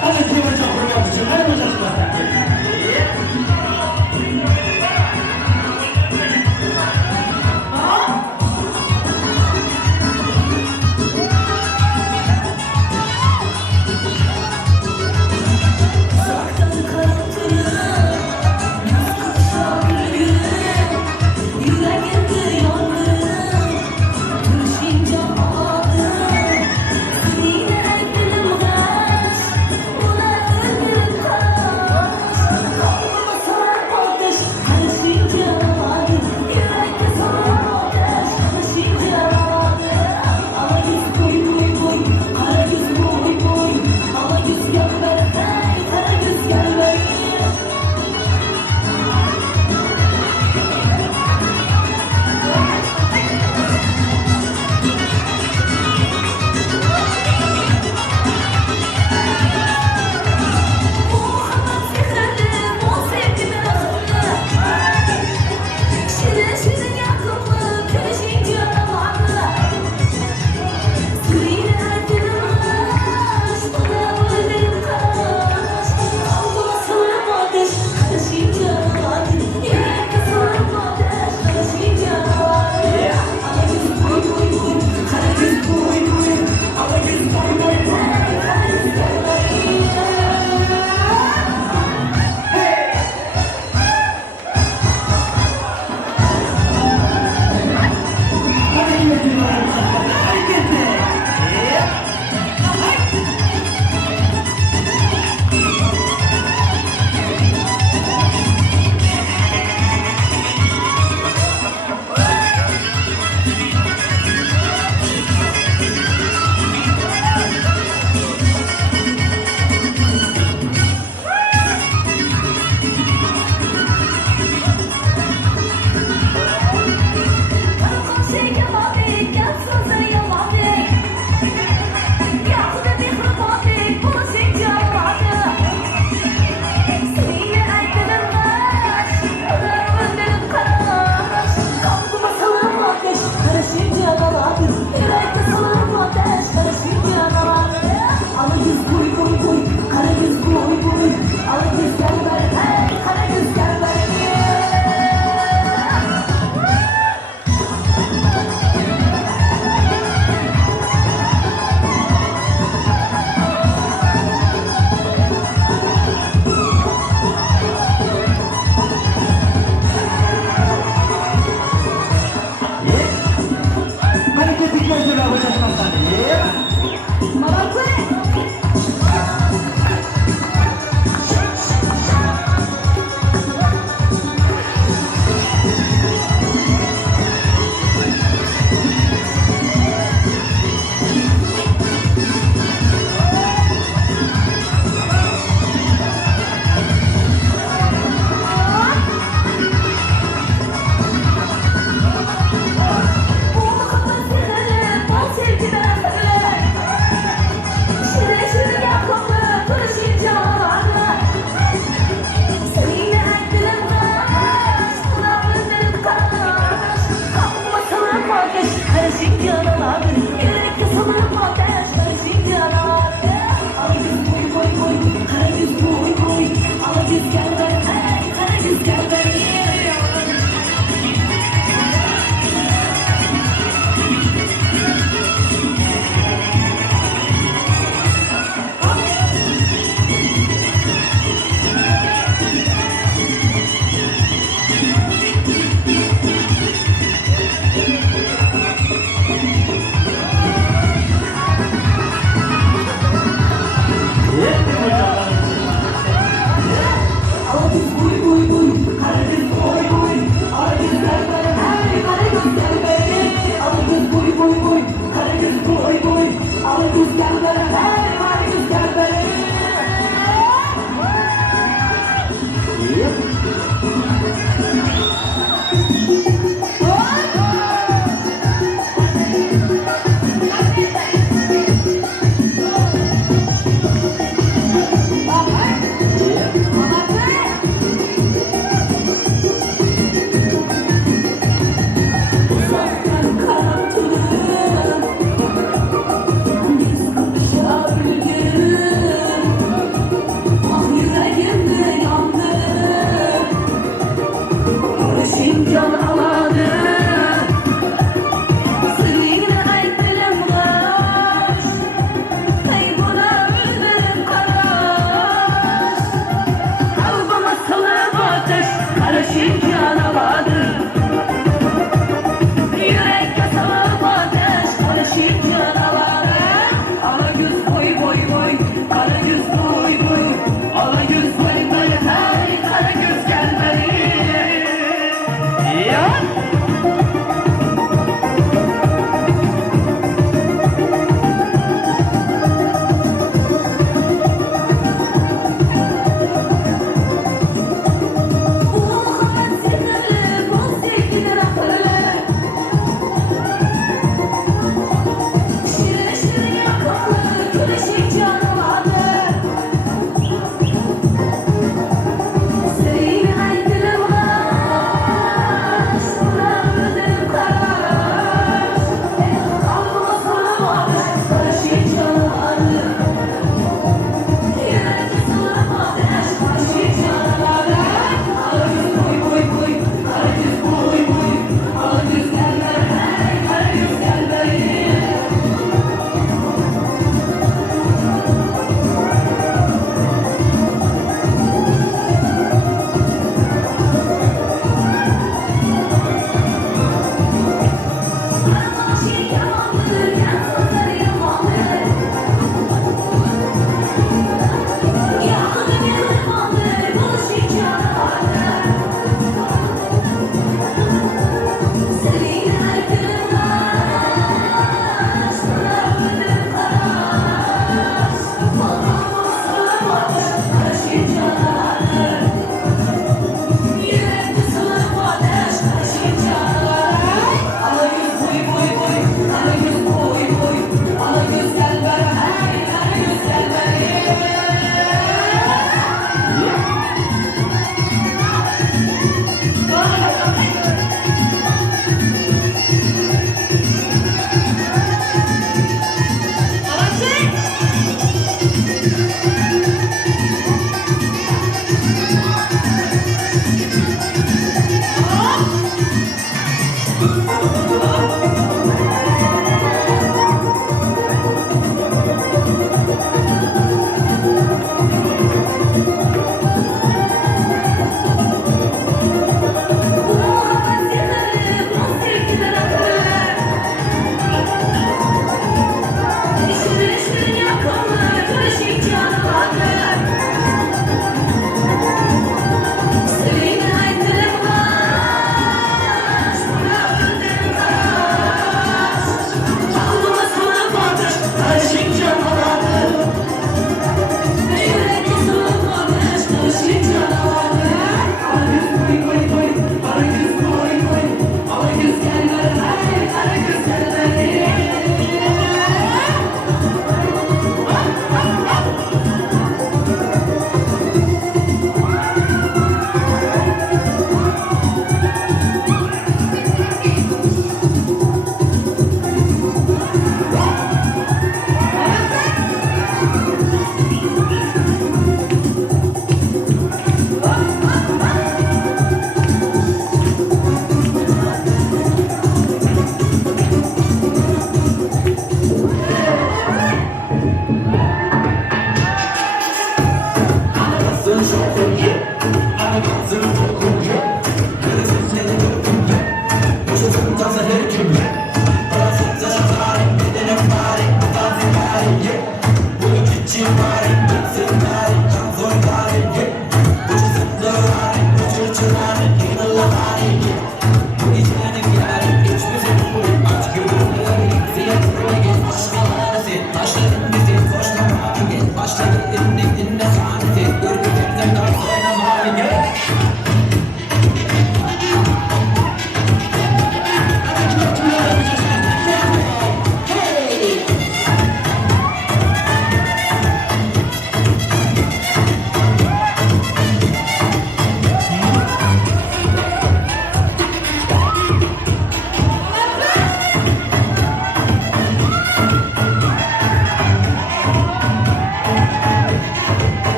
Hadi kıvırcık kurmak için ne yapacaksın sen? Yürek dilim kaç, ulan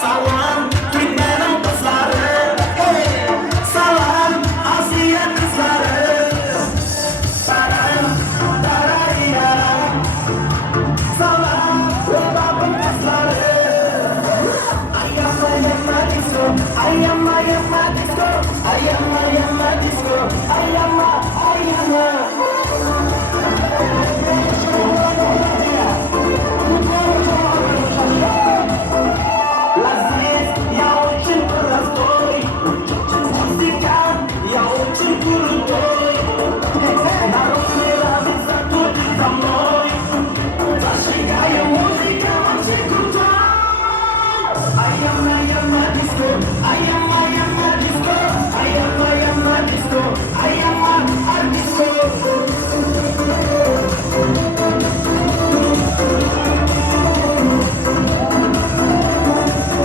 Salam Türkmenin kızları, salam Asya kızları, salam Daraya, salam Kıbrıs'ın kızları. Ayama disco, ayama disco, ayama disco, ayama. Laziz, я очень простой. Музыка, я очень крутой. Народный разум заходит за мной. Зажигая музыка, очень крутой. Ayama disco, ayama disco, ayama disco, ayama disco.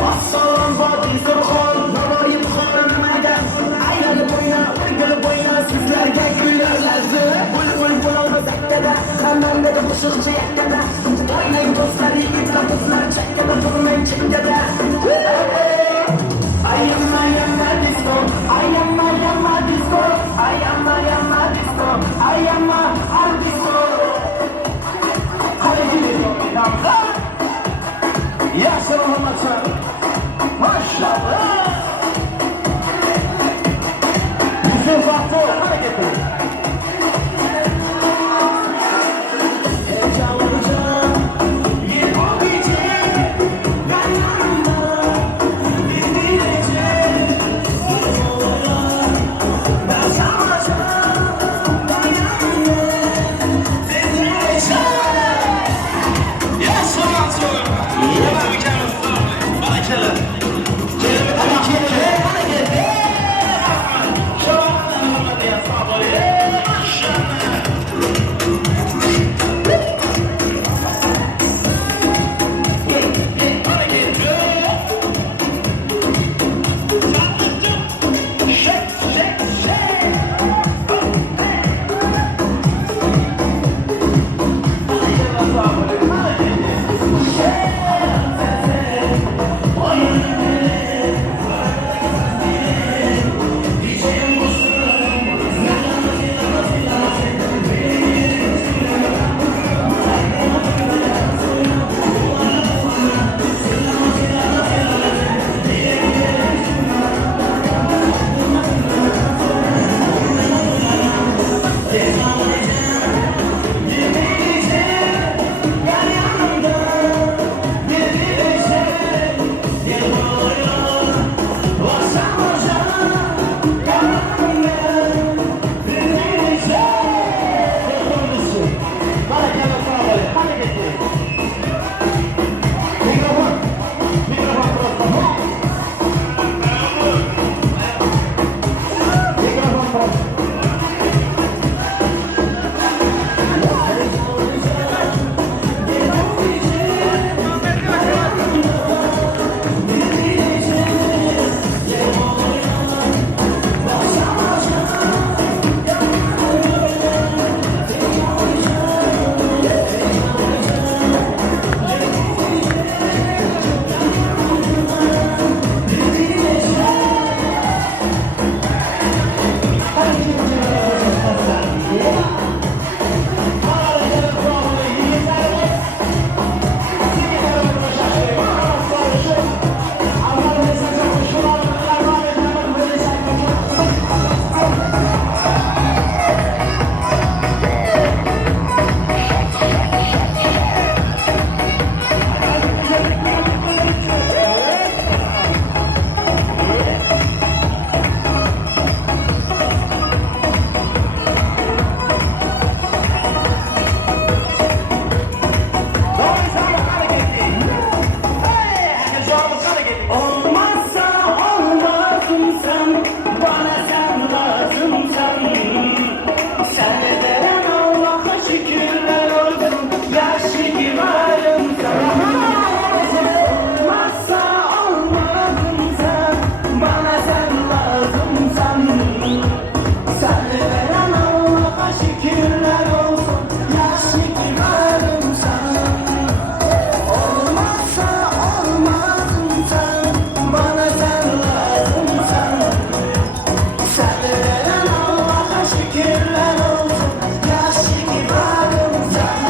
Aslan Fatih Zırhol, Navar'ın korunmada. Aynalı boyna, uygulu boyna, sizlerge güllerlerdi. Bul olmasak da, kanmanda da ışıkçı yakkada. Oynayın dostlar, yiğitler, kızlar, çekkede, durmayın çekkede. Ayama disco, ayama disco, ayama disco, ayama disco. Hadi gidelim. Yaşar Muhammed Maşallah. Yusuf Akto hareketi. Heyecanlanacağım bir o gece, ben yanımda bir gece. Ben şaşacağım, ben yanımda bir gece. Yaşar Akto. Barakala. şükürler olsun yaşlı varımsan. Olmazsa olmazım sen, bana sen lazımsan. Sen Allah'a şükürler olsun yaşlı varımsan.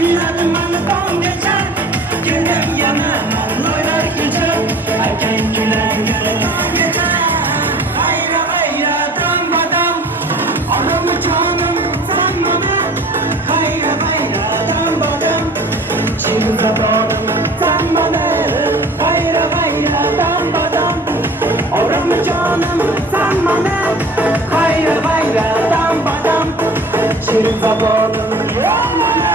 Gülerim anıdan geçer Gülüm yanım oynar geçer Erken güler yanıdan geçer Hayra hayra dam badam Adamı canım sanmadı Hayra hayra dam badam Şimdi zamanım sanmadı Hayra hayra dam badam Adamı canım sanmadı Hayra hayra dam badam Şimdi zamanım sanmadı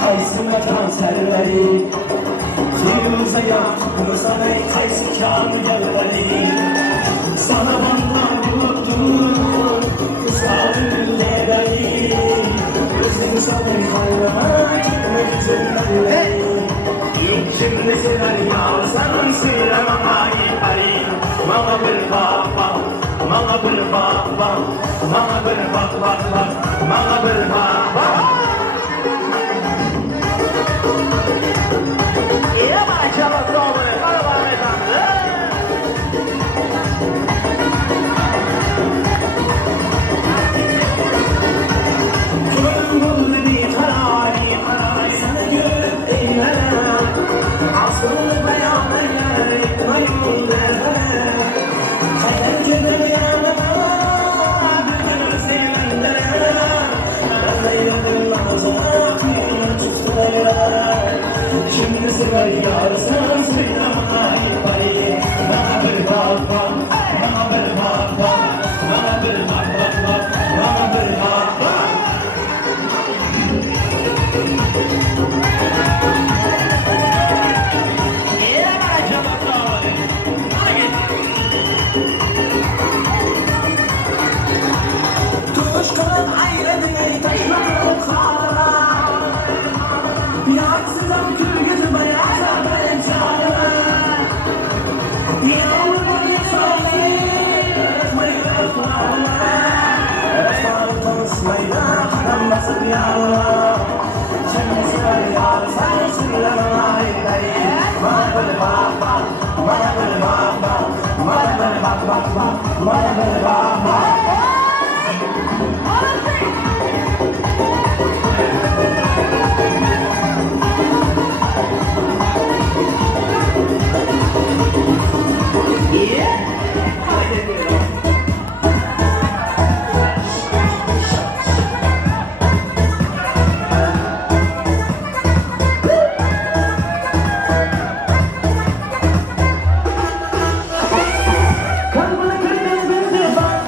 Kaysın vatan serveri Firuze yaptığımıza ne kaysın kârı gelmeli Sana bandan buluttum Kısarım lebeli Gözün sanır kaynama Çıkmak üzerinden Şimdi sever yağsan Sıyra mama ipari Mama bir baba Mama bir baba Mama bir bak Mama bir baba Çabuk doğru, kalabalık efendim. Kulun bir karari, sana görüp eğlene. Asıl beyan eyle, maymun derler. Hayal güzel yanına, bir sevmenlere. Ben de yedim nazak, bir tutmayla. Şimdi sever yarsan söyleme ayıpayı Bana bir bak bak, bana bir bak bak Bana bir bak bak bak, bana bir bak bak Bana çabuk doğru, bana getir Tutuşkanın hayredini taşladım sağlığa Yaksızım kül gözü bayraklar benim çağrıma Yağmur bugün söyleyip Mıyır kulağıma Efendim konuşmayla Kadam basıp yağlıma Şimdi sırar yar sen sürüleme ayıplayı Bana böyle bak bak Bana böyle bak bak Bana böyle bak bak bak Bana böyle bak bak Kalbini kırdın bir bak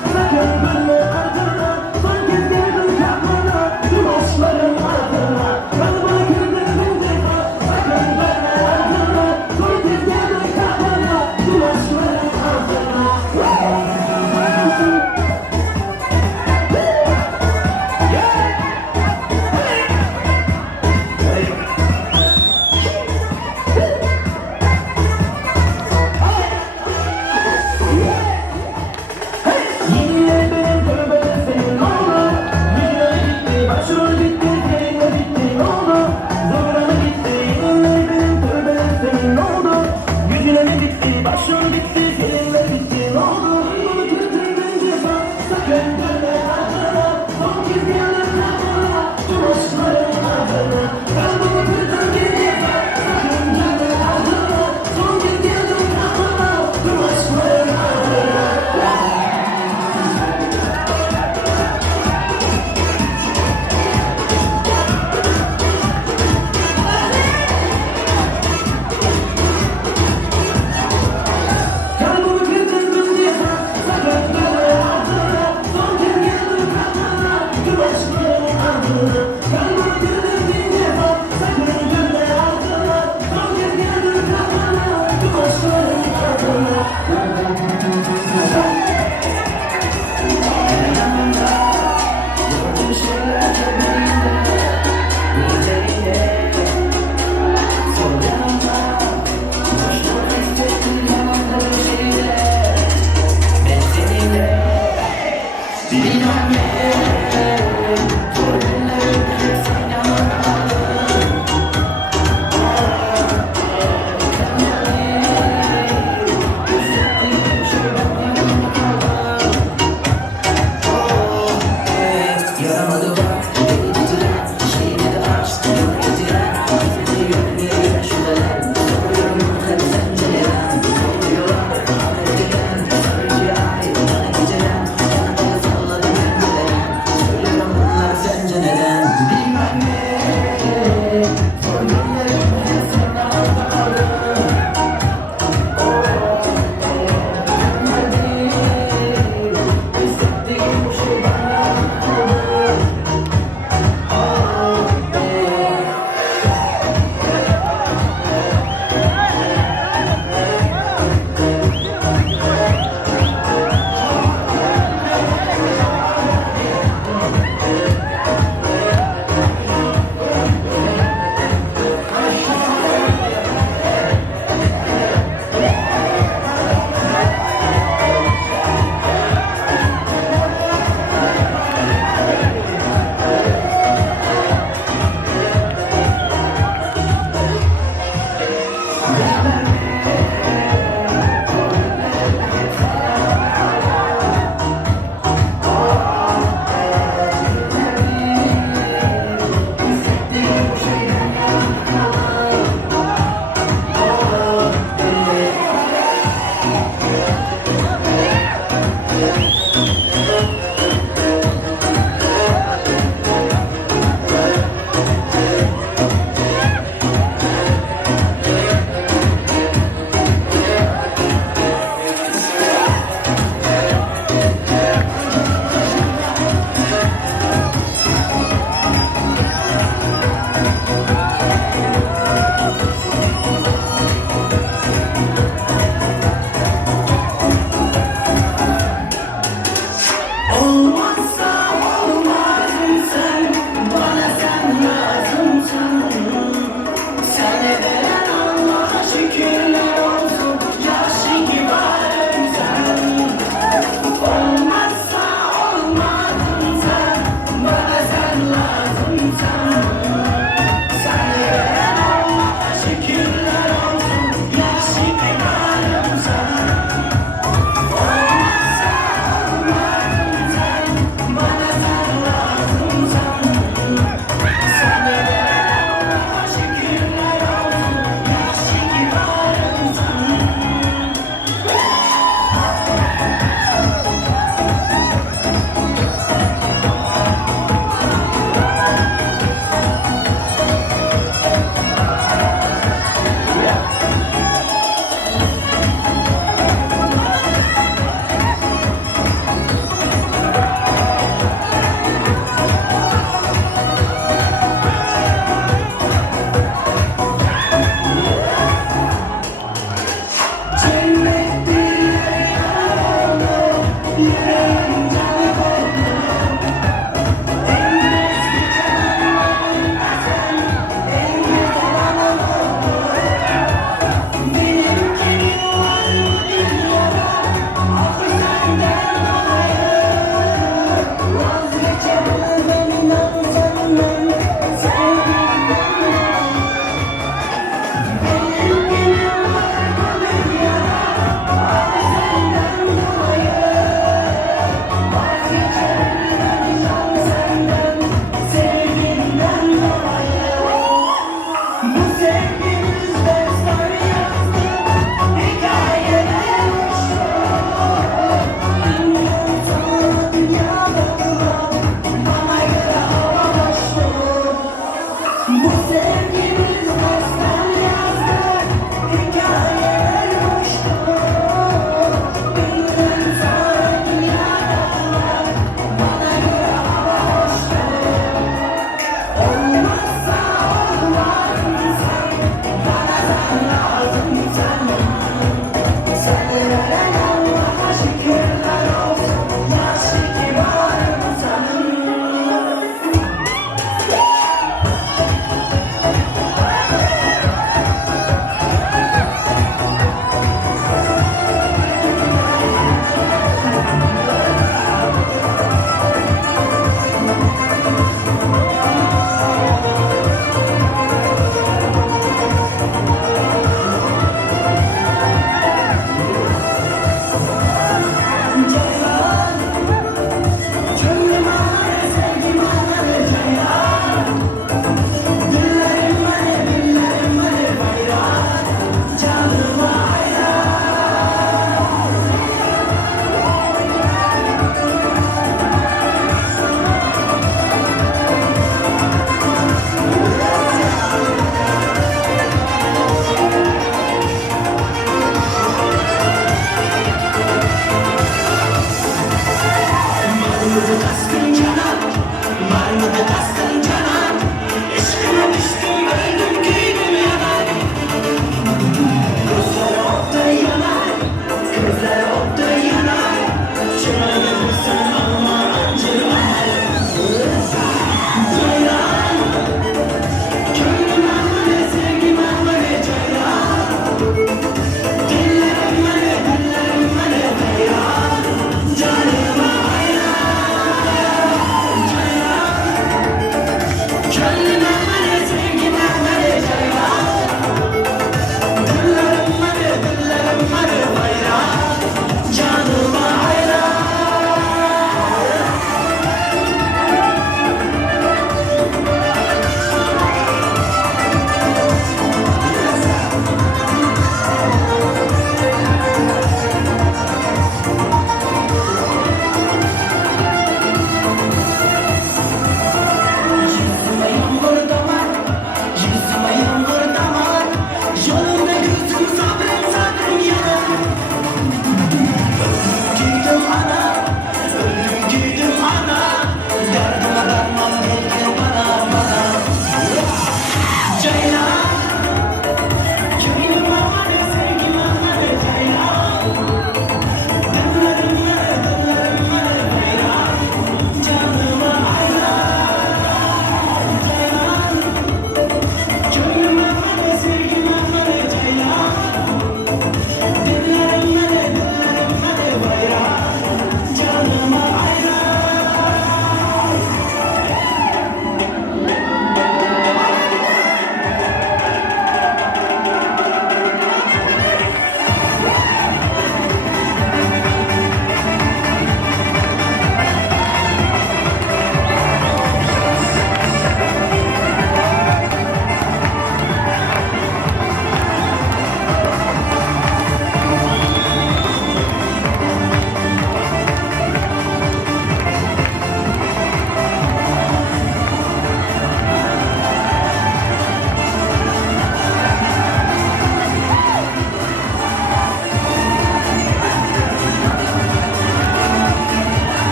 sevgimiz destan yazdı. Hikayeler uçtu. Bilmiyorum sana dünyada duran bana göre hava hoştu. Bu sevgimiz destan yazdı. Hikayeler uçtu. Bilmiyorum sana dünyada duran bana göre hava hoştu. Olmazsa olmaz mısın?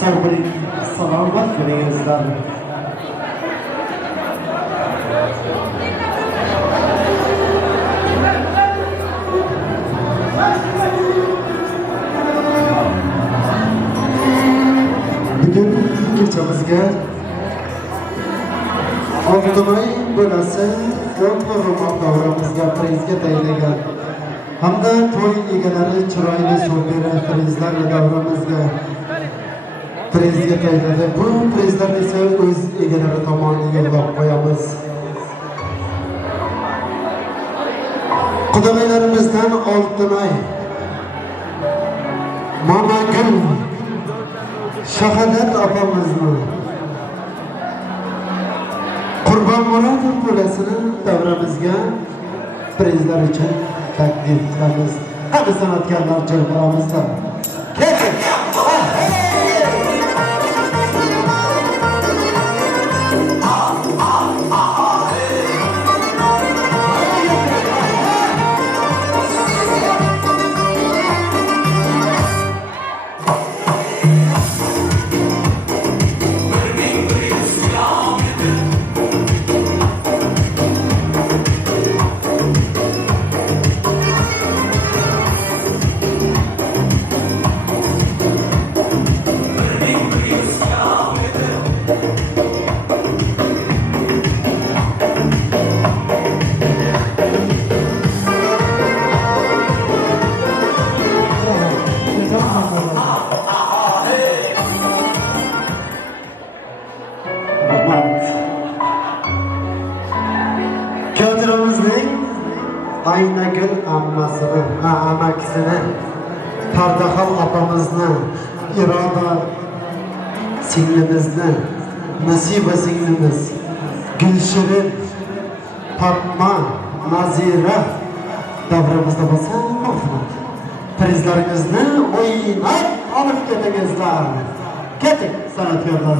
sağ bo'ling, salomat bo'lingizlar. Bugun kechamizga Oltinay bo'lasi 10 ro'mol davramizga prizga tayinlagan hamda to'y egalari chiroyli so'nggi prizlar davramizga prizga tayinladi. Bu prizlarni esa o'z egalari tomonidan yo'llab qo'yamiz. Qudag'aylarimizdan Oltinay, Mamagul, Shahodat opamizni Qurbon Murodov bo'lasini davramizga prizlar uchun taklif qilamiz. Hadi san'atkorlar jamoamizda. Keling. Aynagul ammasini, amakisini, Pardaxon opamizni, Iroda singlimizni, Nasiba singlimiz, Gulshirin, Fatma, Nazira davramizda bo'lsa, rahmat. Prizlaringizni o'ynab olib ketingizlar. Keting, san'atkorlar.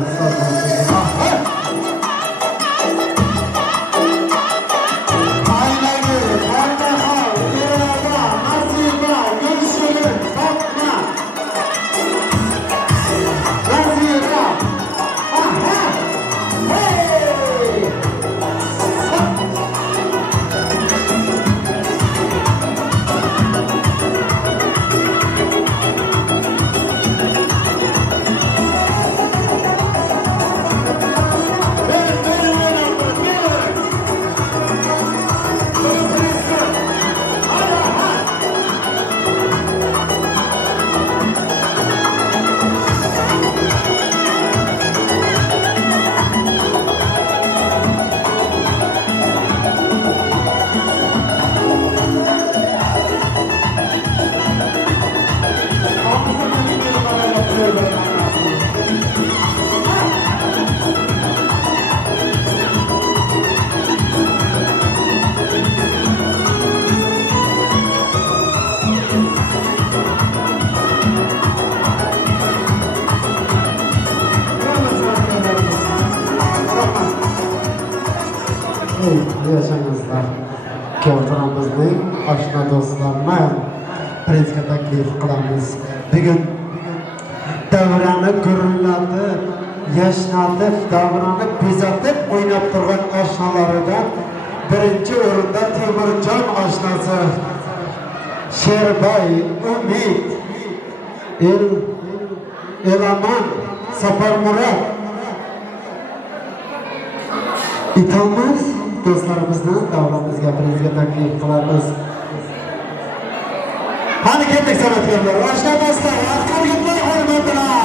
Yaşangizlar. Kavramimizning oshna do'stlarni prizga taklif qilamiz. Bugun davrani gurullatib, yashnatib, davrani bezatib o'ynab turgan oshnalaridan birinchi o'rinda Temurjon oshnasi Sherbay, Umid, Elaman, Safarmurod İtalmaz do'stlarimizni davramizga prizga taklif qilamiz. Hadi ketdik san'atkorlar, oshna do'stlar, rahmatli hurmatlar.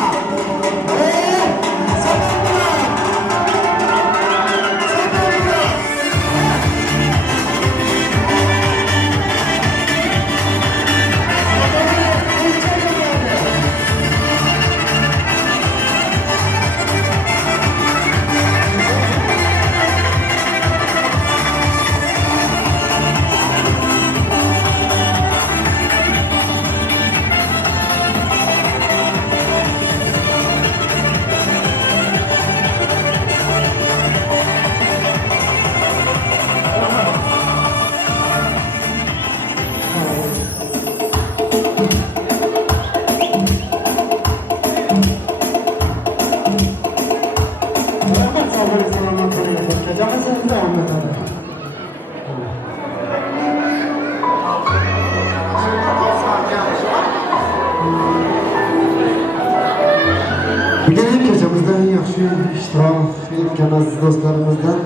sağlık selamat olun. Gecemiz devam edelim. Bugün gecemizde yaxshi ishtirok etgan aziz do'stlarimizdan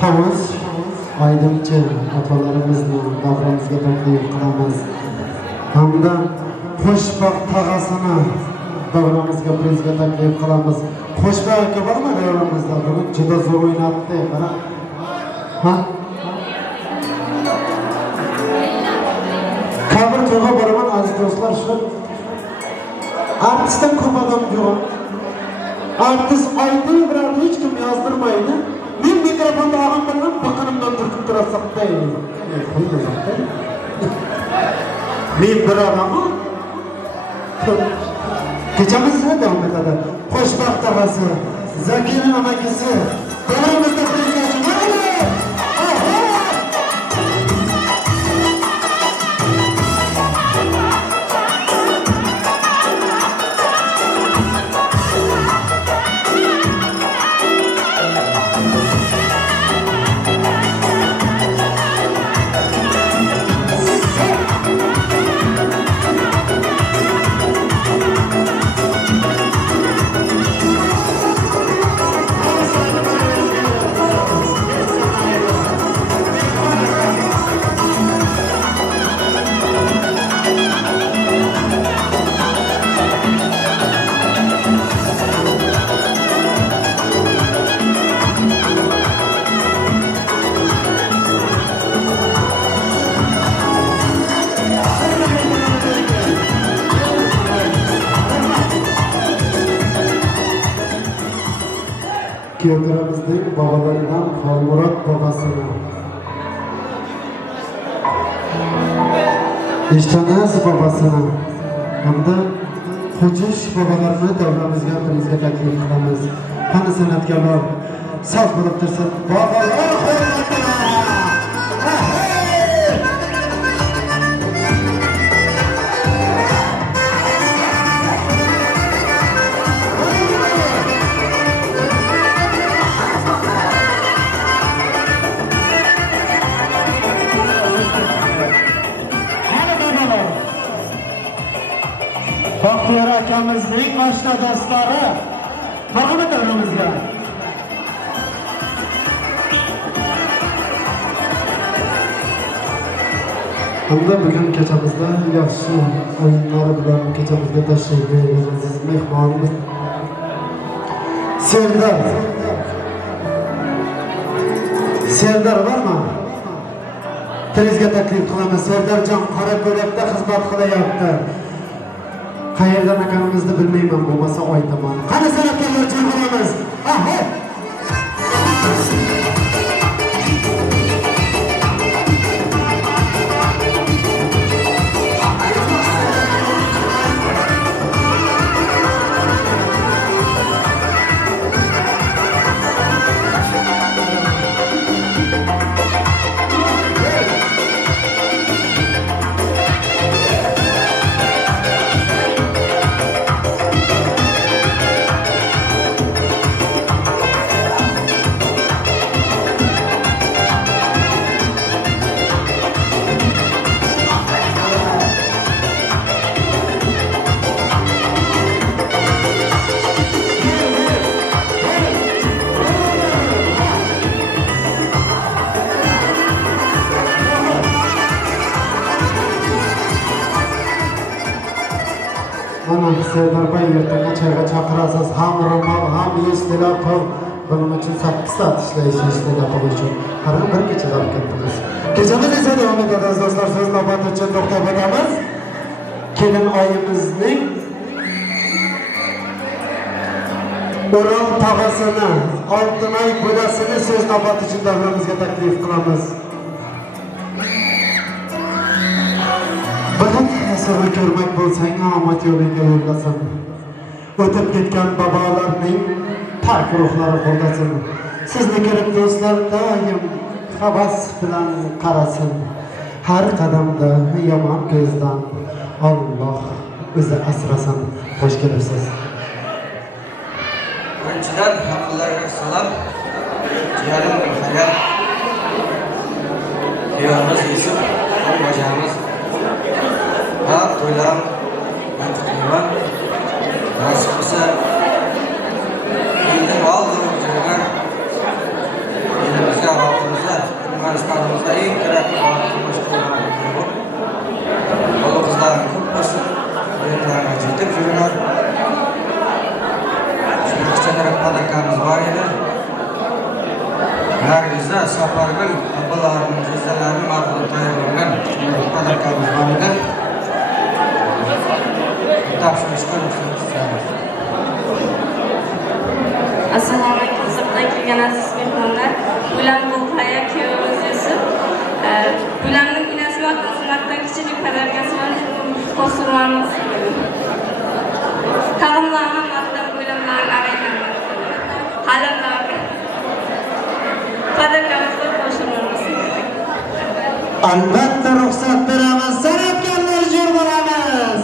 Tavus Aydimchi otalarimizni davramizga taklif qilamiz. Hamda Xo'shbaxt tog'asini davramizga prizga taklif qilamiz. Xo'shbaxt aka bormi davramizda? Bugun juda zo'r o'ynabdi. Ha? Qabr to'g'a boraman aziz do'stlar, shu artistdan ko'p odam yo'q. Artist aytib beradi, hech kim yozdirmaydi. Men mikrofonda og'am bilan biqinimdan turtib turasam deydi. Men bir odammi? Kechamiz davom etadi. Xo'shbaxt tog'asi, Zakira amakisi, davomizda prezident. Kuyovlarimizning bobolaridan Xolmurod bobosini, Eshtonas bobosini hamda Xo'jish bobolarini davramizga prizga taklif qilamiz. Qani san'atkorlar soz bo'lib tursin. Bobolar Baxtiyor akamizning oshna do'stlari tog'ini davramizga. Hamda bugun kechamizda yaxshi o'yinlar bilan kechamizga tashrif buyurgan aziz mehmonimiz Serdar bormi? Prizga taklif qilamiz. Serdarjon Qorako'lakda xizmat qilyapti. Qayerdan ekanimizni bilmayman, bo'lmasa aytaman. Qani san'atkorlar chaqiramiz. Aha! Serdar Bey yurtimga çayga chaqirasiz. Ham ro'mol, ham yuztalar pul. Buning uchun 8 soat ishlaysiz, yuztalar pul uchun. Har bir kecha davom etamiz. Kechamiz esa davom etadi do'stlar. So'z navbati uchun to'xtab o'tamiz. Kelin oyimizning O'rol tog'asini, Oltinoy bo'lasini so'z navbati uchun davramizga taklif qilamiz. Seni ko'rmak bo'lsang, omad yo'lingga yo'llasin. O'tib ketgan bobolarning pak ruhlari qo'llasin. Sizni ko'rib do'stlar doim havas bilan qarasin. Har qadamda yomon ko'zdan Alloh o'zi asrasin. Xush kelibsiz. Birinchidan hammalarga salom. Jiyanim Hayat. Ayolimiz Yusuf, bojamiz. Va to'ylarim qutlayman. Nasib bo'lsa, endi oldin joyga elimizga xalqimizga, Turkmanistonimizga eng kerakli xalqimiz qo'ygan. Bola qizlarni ko'p bo'lsin, o'yinlarga yetib yuringlar. Kichkinaroq padakamiz bor edi. Nargizda Safargul abalarimning jizalarini ma'qul tayyorlagan padakamiz bor edi. Assalomu alaykum, sirtdan kelgan aziz mehmonlar. Bular bu hayot kuyovimiz Yusuf. Bularning inasi va xizmatdan kichik podarkasi bilan ko'rsatamiz. Qarimlarni matdan bo'limlarni arayman. Halimlarni. Podarkamizga qo'shilamiz. Albatta ruxsat beramiz. San'atkorlar jo'r bo'lamiz.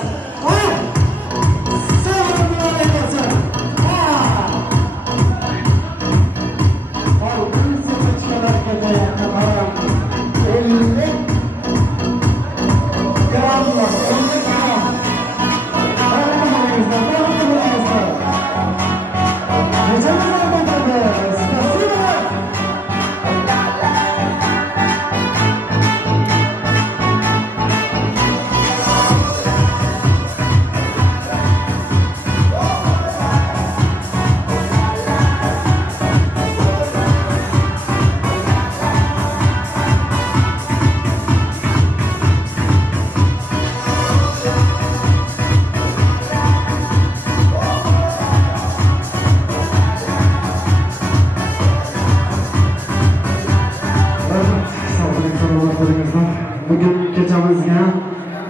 Bugün kecamizga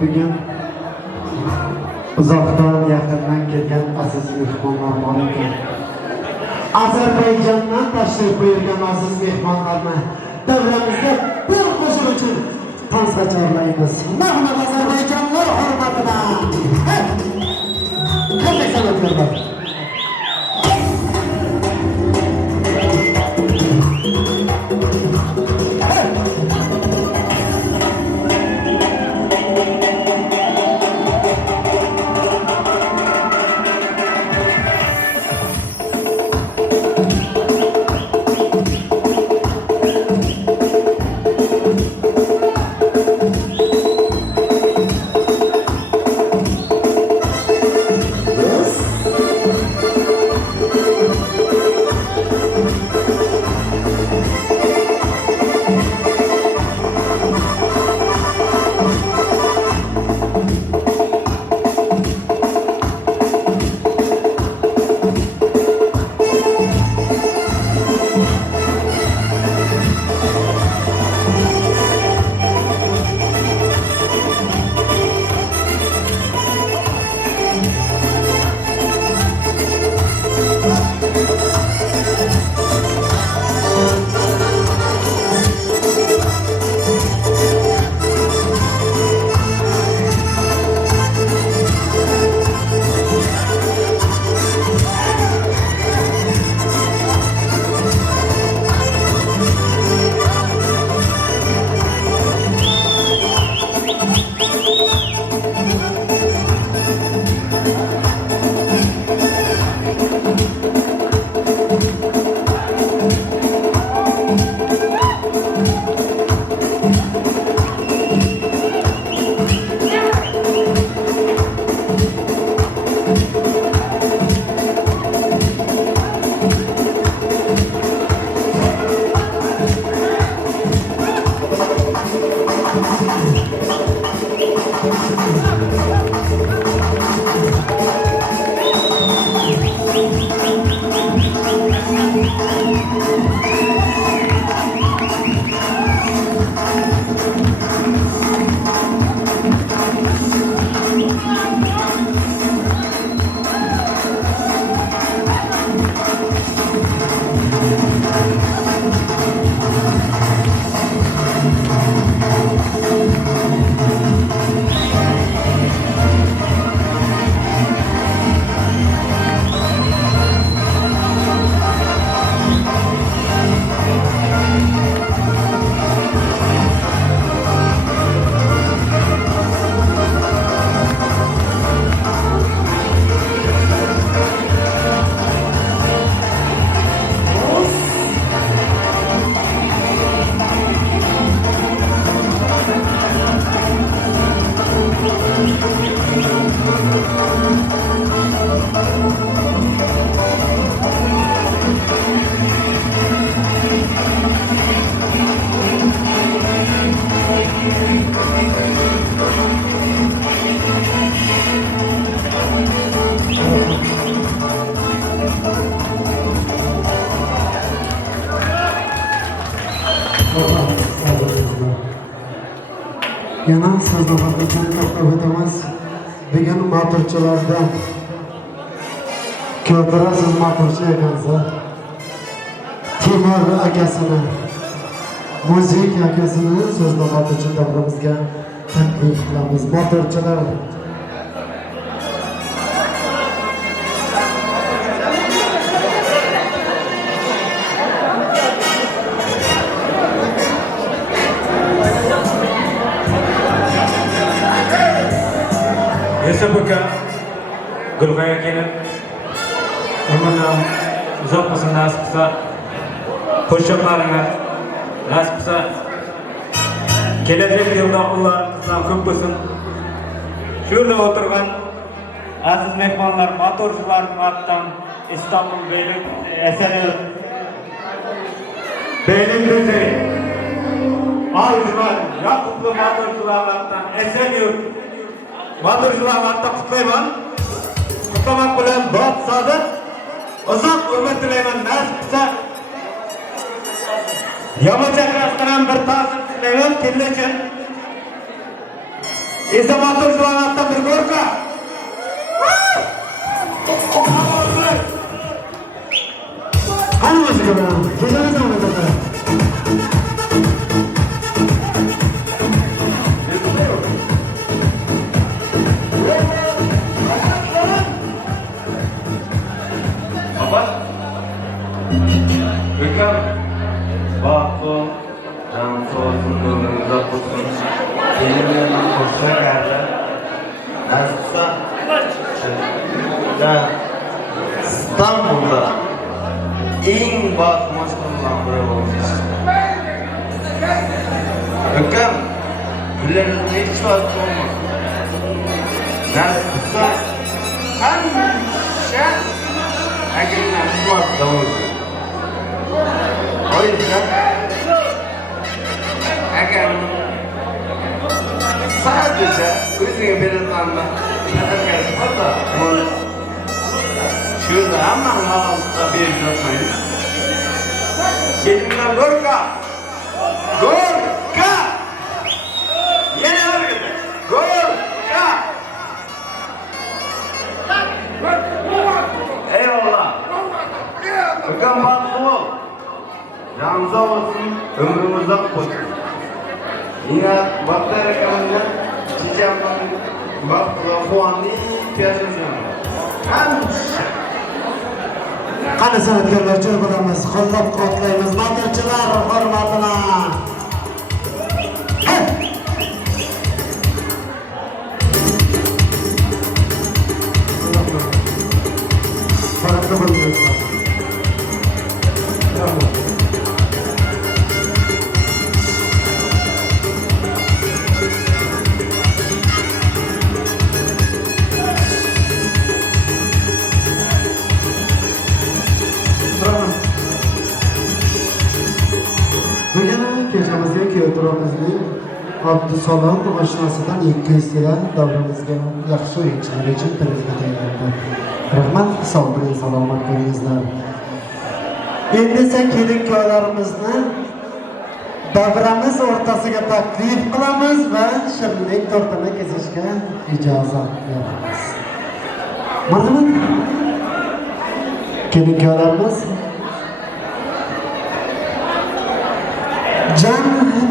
bugun uzoqdan yaqindan kelgan aziz mehmonlar bor ekan. Ozarbayjondan tashrif buyurgan aziz mehmonlarni davramizga bir qo'shiq uchun tansa chorlaymiz. Mahmud Ozarbayjonlar hurmatidan. Qanday san'atkorlar? Yana sözlamaktan to'xtab o'tamiz. Bugun motorchilardan ko'pirasiz motorchi ekansiz. Timur akasini, muzik akasini so'zlamoq uchun davramizga taklif qilamiz. Motorchilar Yusuf aka, Gulg'aya kelib, umrni uzoq bo'lsin, nasib qilsa, qo'shiqlaringiz nasib qilsa, kelajak yilda o'g'illarimizdan ko'p bo'lsin. Shu yerda o'tirgan aziz mehmonlar, motorchilar mattan İstanbul Beylik Esenyurt Beylik Beylik Ayrıca Yakuplu motorchilardan Esenyurt motorchilarni qutlayman. Qutlamoq bilan bot sodiq uzoq umr tilayman. Nasib qilsa Yamachakrasdan bir ta'sir tilayman. Kelgacha esa motorchilarni bir go'rqa. hammasi bilan kechamiz o'rtada. Hüküm vakfı Ramsoz'un ömrünüze kursun. Benimle kursa geldi. Nasılsa İstanbul'da en basmış bulunan bir olmuş. Hüküm güllerin hiç vakti olmaz. Nasılsa hemşe Ege'nin şu vakti olmuş. O yüzden eğer sadece özüne belirlenme neden gelirse da bunu şurada hemen malımızda bir yapmayın. Gelinler Gorka! Gorka! Yeni hareketi! Gorka! Eyvallah! Hüküm baklı ol! Yanınıza olsun, ömrümüzden koyun. Yine baklar ekranında çiçeğimden baktılar, puanlı piyasasını. Qani san'atkorlar jo'r bo'lamiz, qo'llab quvvatlaymiz motorchilar hurmatini. Faradda bo'lmaymiz. Bugun kechamizga kuyovlarimizning Abdusalom oshnasidan 200 yil davrimizga yaxshi o'yinchilar uchun priz tayyorlandi. Rahmat, sog' bo'ling, salomat bo'lingizlar. Endi esa kelin-kuyovlarimizni davramiz o'rtasiga taklif qilamiz va shirinlik tortini kesishga ijozat beramiz. Marhamat. Kelin-kuyovlarimiz Can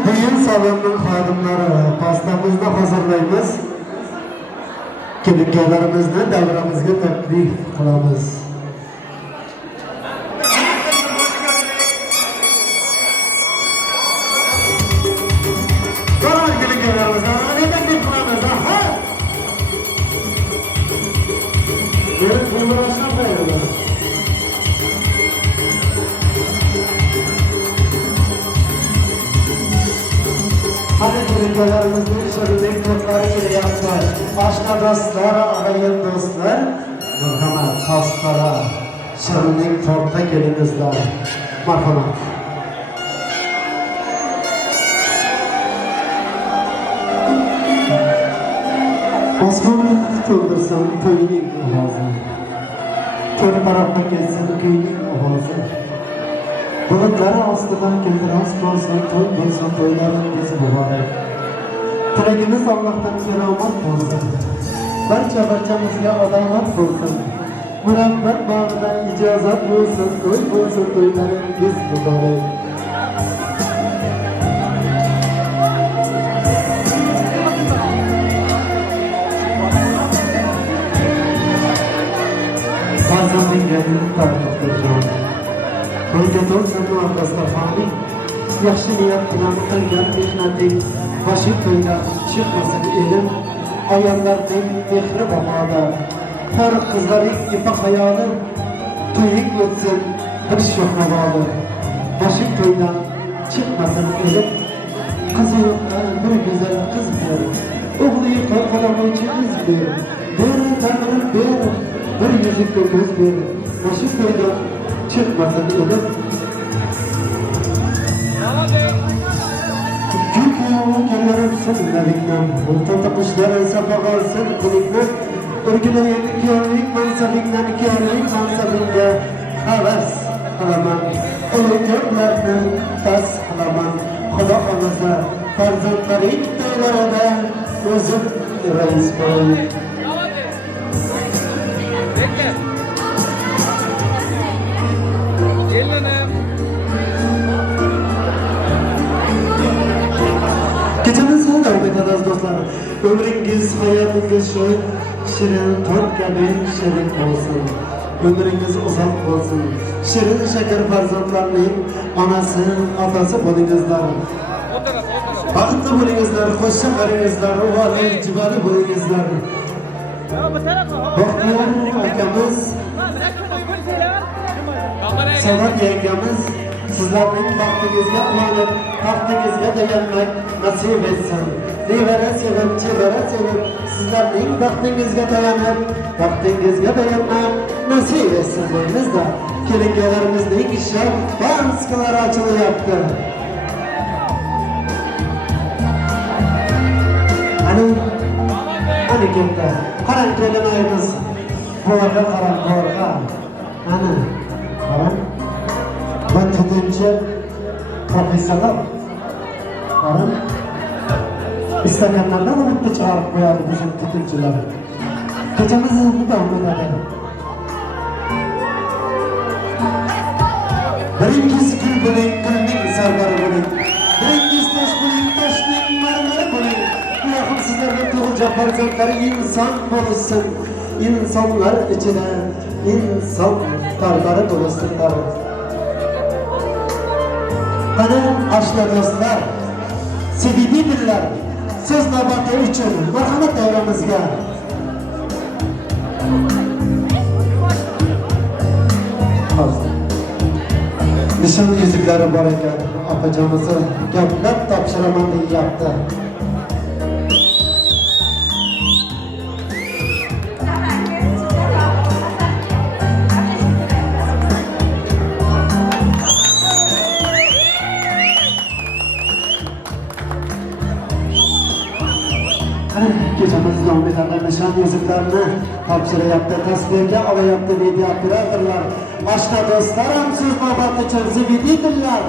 düğün salonunun xodimlari pastamızda hazırlaymiz. Kelin-kuyovlarimizni davramizga taklif qilamiz. Qara kelin-kuyovlarimizga taklif qilamiz. Ha! Bu murashna qo'yiladi. Hadi kelin-kuyovlarimizning shirinlik tortlari kelyapti. Oshna do'stlar, og'ayin do'stlar, marhamat, pastara shirinlik tortda kelingizlar. Marhamat. Osmon to'ldirsin to'yning ovozi. Ko'r tarafga kelsin kuyning ovozi. Bulutlar ostidan keltiras bo'lsin, to'y bo'lsin, to'ylaringiz muborak. Tilagimiz Allohdan salomat bo'lsin. Barchamizga odolat bo'lsin. Murabbat bag'ida ijozat bo'lsin, to'y bo'lsin, to'ylaringiz muborak. Farzandingga tarixdirjon. Bunga to'g'ri Mustafoning yaxshi niyat bilan qilgan mehnating bashi to'ydan chiqmasin elim. Ayollarning mehri bahoda, har qizlaring ipa hayoli, to'ying o'tsin bir sho'xnavoli. Bashi to'ydan chiqmasin elim. Qizi yo'qdan bir go'zal qiz ber, o'g'li qo'yqalamovchi iz ber. Ber tag'in ber, bir yuzikka ko'z ber. Bashi to'ydan chiqmasin elim. Gülüyorum sınırlarından, ortada kuşlar sapağalsın kılıklar. Örgüleyen körlük mansabından, körlük mansabında havas kılaman. Onu körlerden tas kılaman. Kuda olmasa farzandların dağlarına özüm reis koy. Gecemizden devam edeceğiz dostlar. Ömrünüz, hayatınız şu şirin, tok kabi şirin olsun. Ömrünüz uzak olsun. Şirin şeker farzandlarının anası, atası bulunuzlar. Bakıtlı bulunuzlar, hoşça karınızlar, uvali, cibali bulunuzlar. Bahtiyar akamız, Sadat yengemiz, sizlerden vaktinizga ulanıp, vaktinizga dayanmak nasip etsin. Nevara sevip, çevara sevip, sizlerden vaktinizga dayanıp, vaktinizga dayanmak nasip etsin deyimizde. Kelinge'lerimizin işe banskaları açılıyaptı. Hani gitti. Karan gelin ayımız. Borga karan borga. Hani. Karan. Ben tutunca profesyonel. Karan. İstekenlerden umutlu çağırıp koyardı bizim tutuncuları. Gecemiz hızlı devam edelim. Birincisi gül bulayım, gülün sarları bulayım. Birincisi taş bulayım, taşlayayım, marmara bulayım. Bırakın sizlerden doğacak farzandları insan buluşsun. İnsanlar içine insan karları buluşsunlar. Hani aşkla dostlar, sevimlidirler. Söz nabatı için merhamet devramızga. Nişan yüzükleri var ekan, apacamızı gaplab topshiraman deyapti. Gecemiz devam eden nişan yüzüklerini topshirayapti, tasvirga olayapti video operatorlar. Aşna dostlarım siz navbat için zibididirler.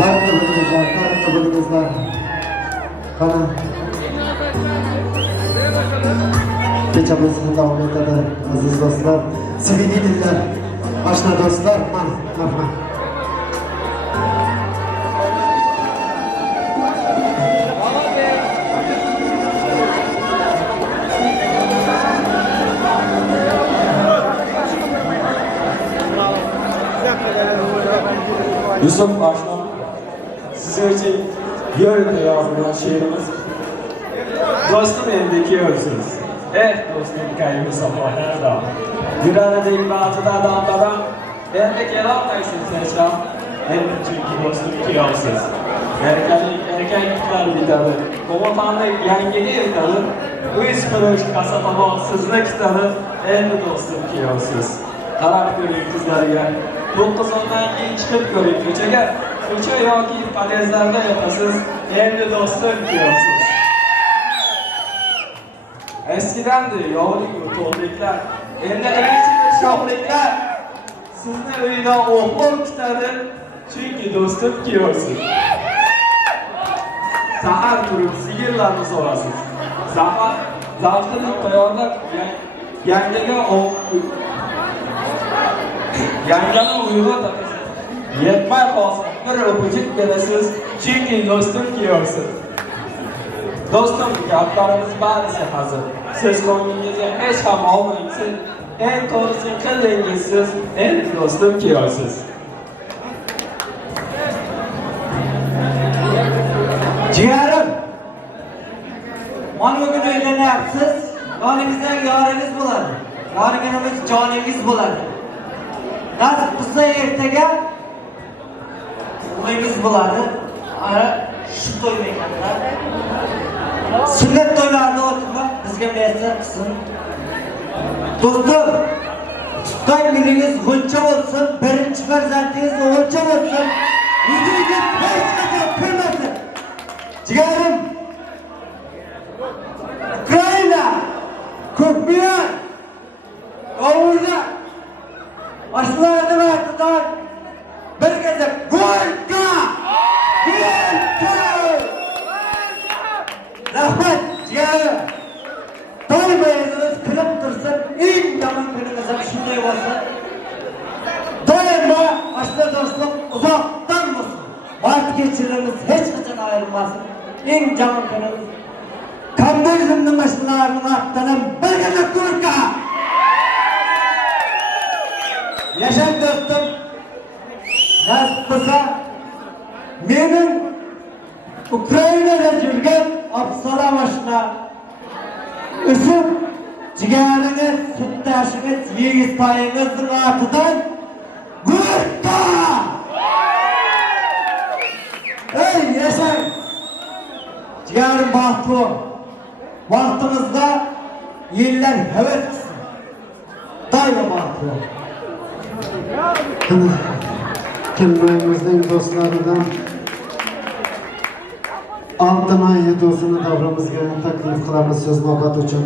Barkabınızlar. Bana gecemiz devam edelim aziz dostlar. Sevgililer, aşna dostlar, merhaba. Yusuf Aşna, size için yarın yazılan şiirimiz. Dostum elindeki ölsünüz. Dostum kalbimi sabahlar da. Yüreğine değil bazı da damladan. Elindeki yalan taksın seçram. Elinde çünkü dostum iki yolsuz. Erkenlikler kitabı. Komutanlık yengeli kitabı. Üç kuruş kasa tamamsızlık kitabı. Elinde dostum iki yolsuz. Karakterli kızları gel. 9-10dan keyin chiqib ko'ring ko'chaga. Ko'cha yoki podyezdlarda yotasiz, endi do'stim deyapsiz. Eskidandi yovlik to'g'riliklar, endi qancha shohliklar. Sizni uyda o'g'il kutadi, chunki do'stim deyapsiz. Sahar turib sigirlarni so'rasiz. Sahar zavqini tayyorlab yangani uyg'otasiz. Yetmay qolsa bir o'picik berasiz, chunki do'stim deyapsiz. Do'stim, gaplarimiz barisi hazır. Siz ko'nglingizga hech ham olmang. Siz en to'g'risini qildingiz, siz endi do'stim deyapsiz. Ciğerim, mana bugün öğleniyorsunuz, yoningizdan yoringiz bo'ladi, yoringiz joningiz bo'ladi. Nasib qilsa ertaga to'yingiz bo'ladi. Shu to'yga ekanlar. Sünnet to'ylarida o'tirib, bizga mesaj qilsin. Do'stim, tutgan biringiz g'uncha bo'lsin, birinchi farzandingiz o'g'ilcha bo'lsin. Yuzingiz hech qachon kulmasin. Ciğerim, Ukrayna, Ko'kbiyoq, Ovurda, Ashlarning ortidan bir gazak Go'lka! Rahmat, ciğerim. To'ymayingiz kulib tursin, eng yomon kuningiz ham shunday bo'lsin. Doimo ashla do'stlik uzoqdan bo'lsin. Vaqt kechirimiz hech qachon ayrilmasin. Eng yomon kunimiz kommunizmning mashinalarining ortidan bir gazak Go'lka! Yaşang do'stim. Nasib qilsa mening Ukrainada yurgan Absalom mashina Isib ciğeringiz, süttaşınız, yeğiz payınızın ortidan Go'lka! Ey yaşang! Ciğerim baxtli. Vaqtimizda yillar heves qilsin. Doimo baxtli. Kimliğimizden dostlarından Altın ay yedosunu davramızga taklif qilamiz so'z muhabbet uchun.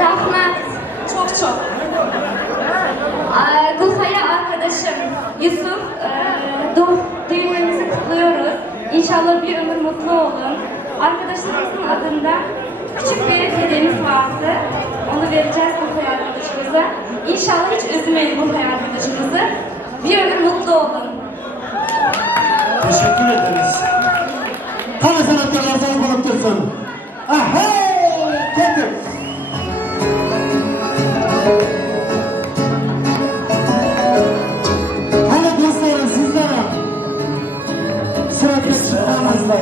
Rahmat, çok. Gulhaya arkadaşım Yusuf, düğünümüzü kutluyoruz. İnşallah bir ömür mutlu olun. Arkadaşlarımızın adında küçük bir hediyemiz vardı. Onu vereceğiz Gulhaya arkadaşımıza. İnşallah hiç üzmeyin Gulhaya arkadaşımızı. Bir ömür mutlu olun. Teşekkür ederiz. Kana sanatkarlar sana bulup dursun. Ahey! Getir! Hadi dostlarım sizlere sürekli çıkmanızda.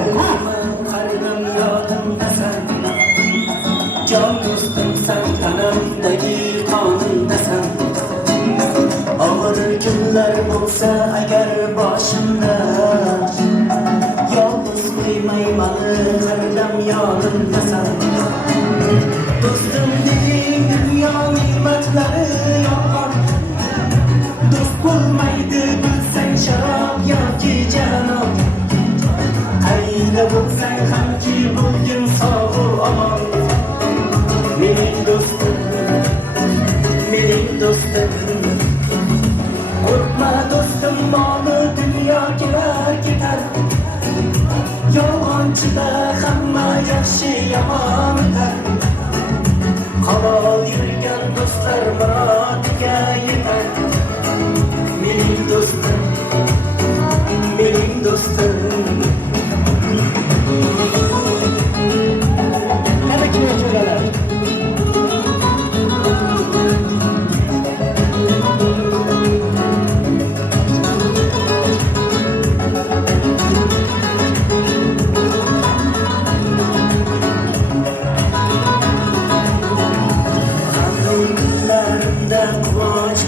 Kalbim yodimda sen, can dostum sen, tanamdagi qonimda sen. Ağır günler bo'lsa agar boshimda, yolg'iz qo'ymayman har dam yonimda sen. Do'stimning dunyo ne'matlari yolg'on, do'st bo'lmaydi bilsang sharob yoki janob. Qayda bo'lsang hamki bo'lgin sog'-u omon. Mening do'stim, mening do'stim. Korkma dostum, molu dünya kelar ketar. Yolg'onchida hamma yaxshi yomon o'tar. Halol yurgan do'stlar murodiga yetar. Mening do'stim, mening do'stim. Hadi kime söyleler? Quvonch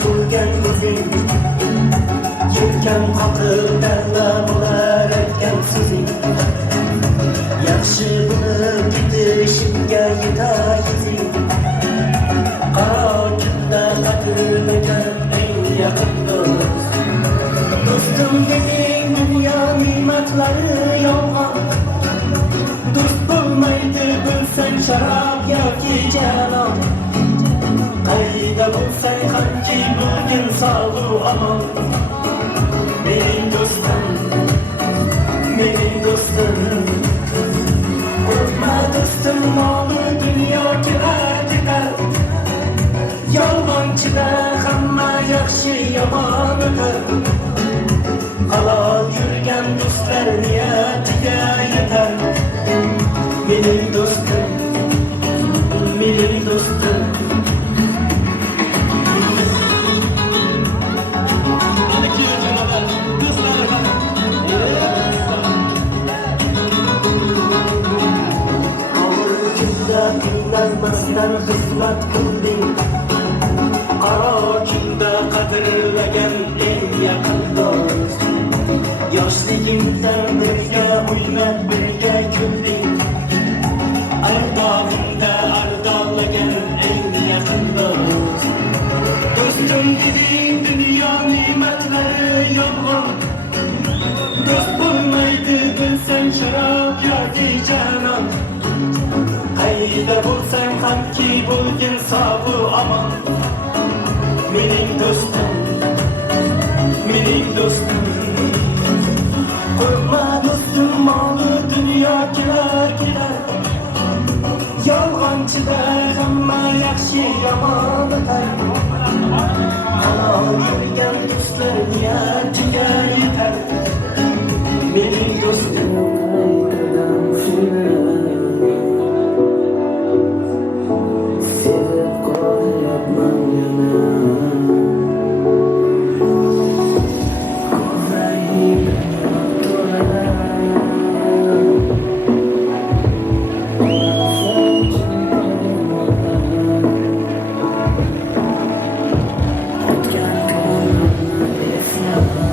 sağlığı aman. Benim dostum, benim dostum. Korkma dostum, malı dünya girer gider. Yolmancıda hamma yaxşı yaman öter. Halal yürgen dostlar niyetiga yeter. Benim dostum, benim dostum. Bilmezmezden hizmet kıldın. Kara kimde kadirlegen en yakın dost. Yaşlıyımdan birge uyumak birge küldün. Ardağımda ardağlagen en yakın dost. Dostum dediğin dünya nimetleri yolun. Dost bulmaydı bilsen şarap ya diyeceğim. Hayda bulsan ham ki bulgin sağlığı aman. Mening dostum, mening dostum. Korkma dostum, malı dünya girer girer. Yolg'onchida hamma yaxshi yomon o'tar. Halol yurgan do'stlar niyatiga yetar. Mening dostum, qaytadan seni sevib qolyapman yana. Ko'zlaring to'la. O'tgan kunlarni eslab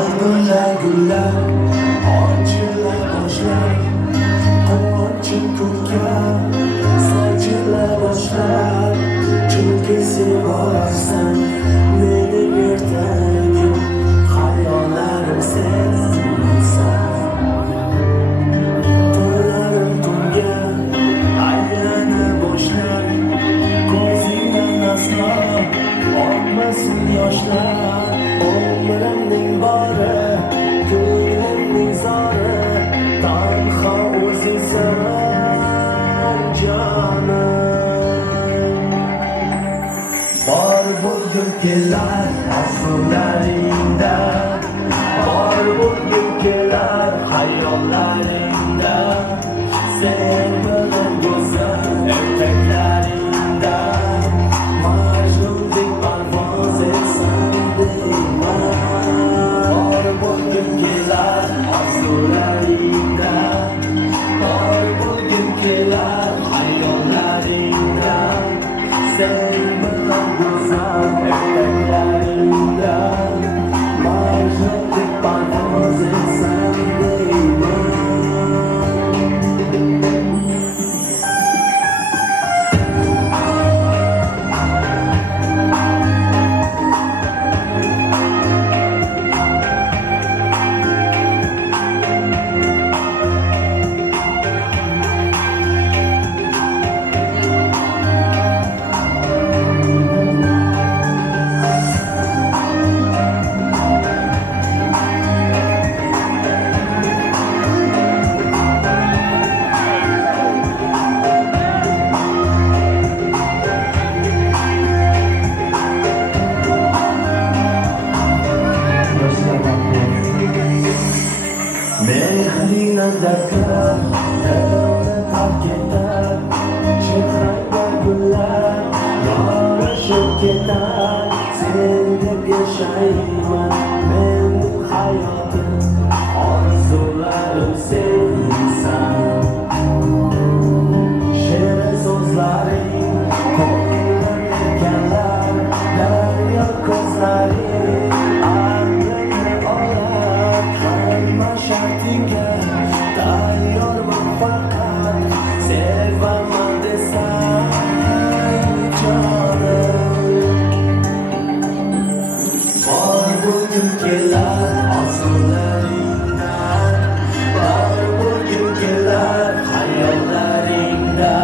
Qalbimda gullar ochila boshlar Quvonchim ko'kka sochila boshlar Chunki sevorsan meni ertagim Hayollarim sensan Tunlarim tunga aylana boshlar Ko'zingdan aslo oqmasin yoshlar Umrimning bori, ko'nglimning zori Tanho o'zingsan jonim Bor bo'lgim kelar afsuslaringda Bor bo'lgim kelar hayollaringda Sen bilan go'zal ertaklaringda Majnundek parvoz etsan deyman Bor bo'lgim kelar afsuslaringda Bor bo'lgim kelar hayollaringda Sen bilan go'zal ertaklaringda Majnundek parvoz etsan deyman Mehrina dakar, elni tark etar Chehrangda gullar yorishib ketar Sen deb yashayman men hayotim Orzularim sensan She'r so'zlaring ko'nglim ekanlar Daryo ko'zlaring aqlimni olar Hamma shartingga tayyorman faqat Sevaman desang jonim Bor bo'lgim kelar orzularingdan Bor bo'lgim kelar hayollaringda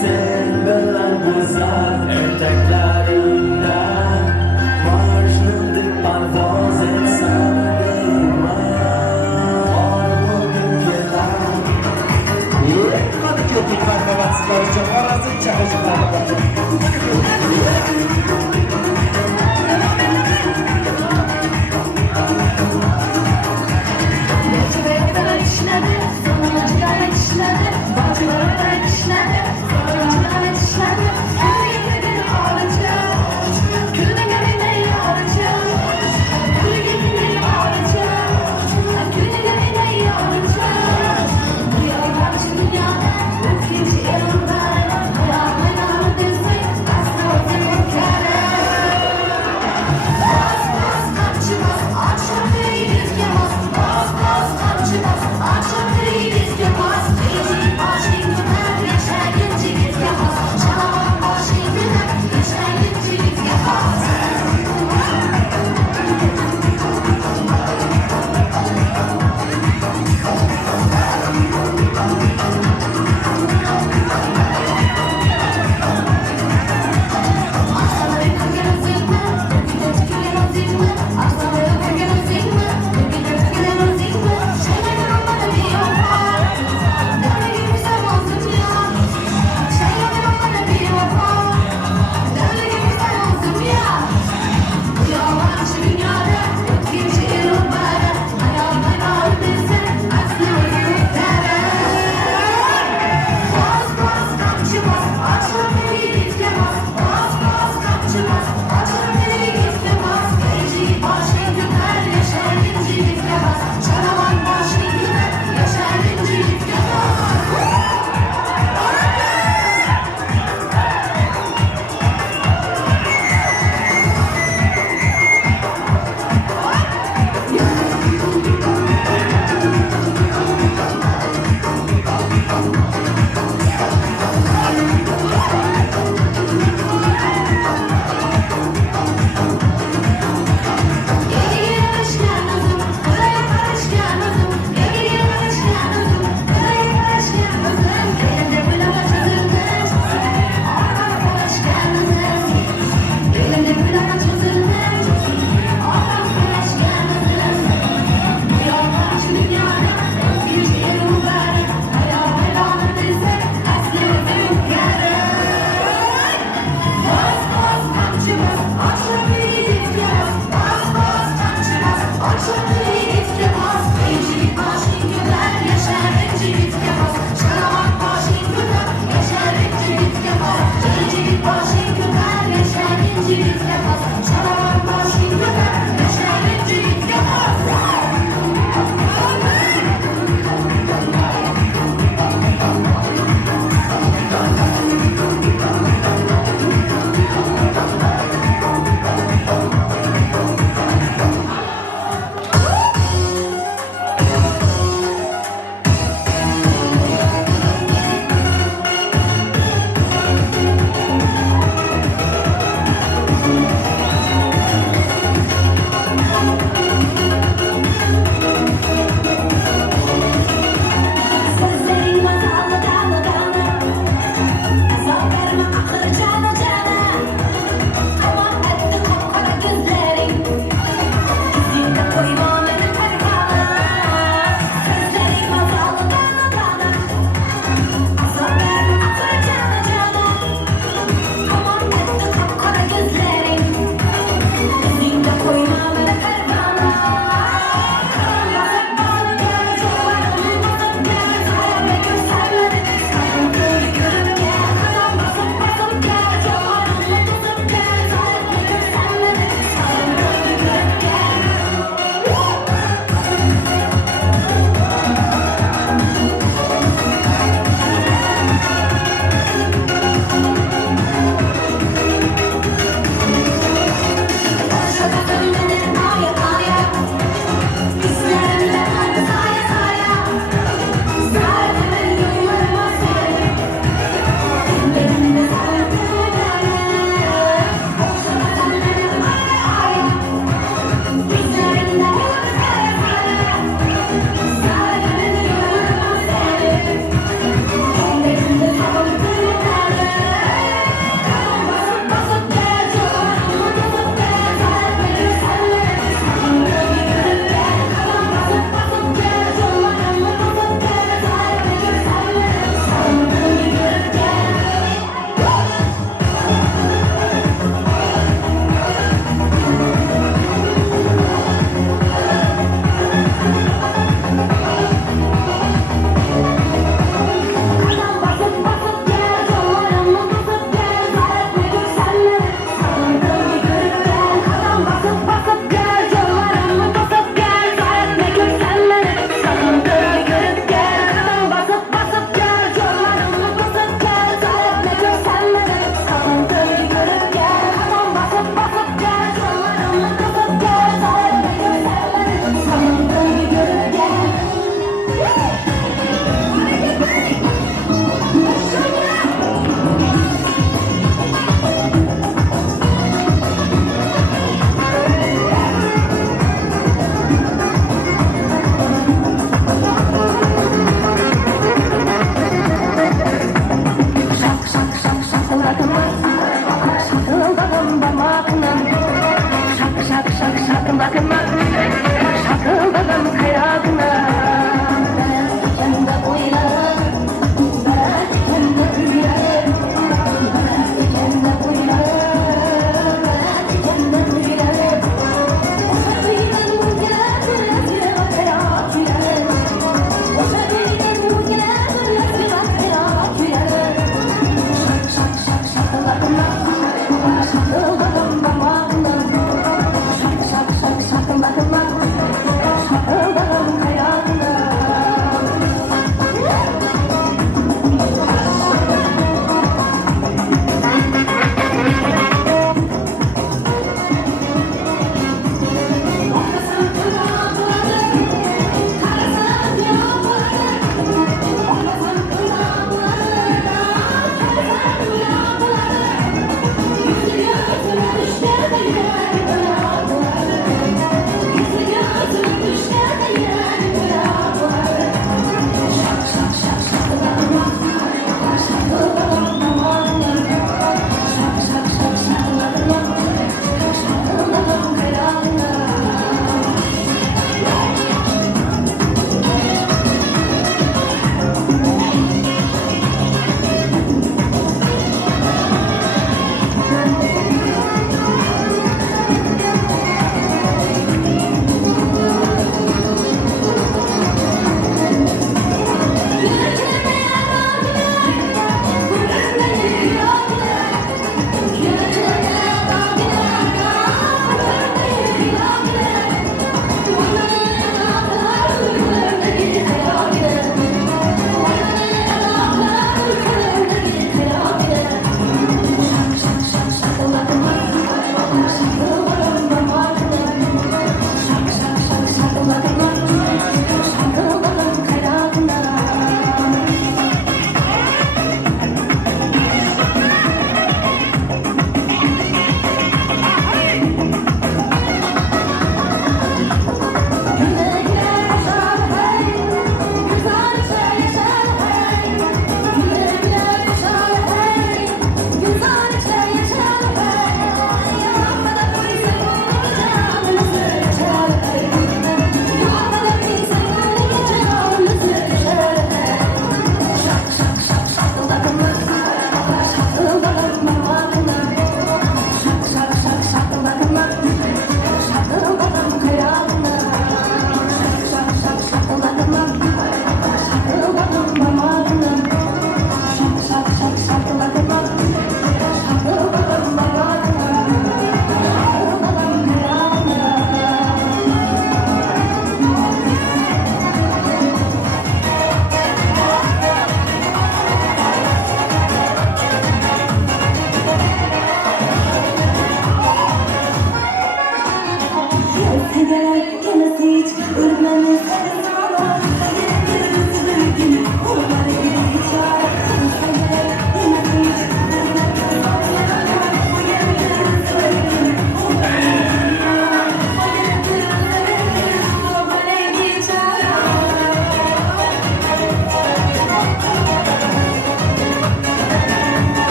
Sen bilan go'zal ertaklaringda Majnundek parvoz etsam deyman Bor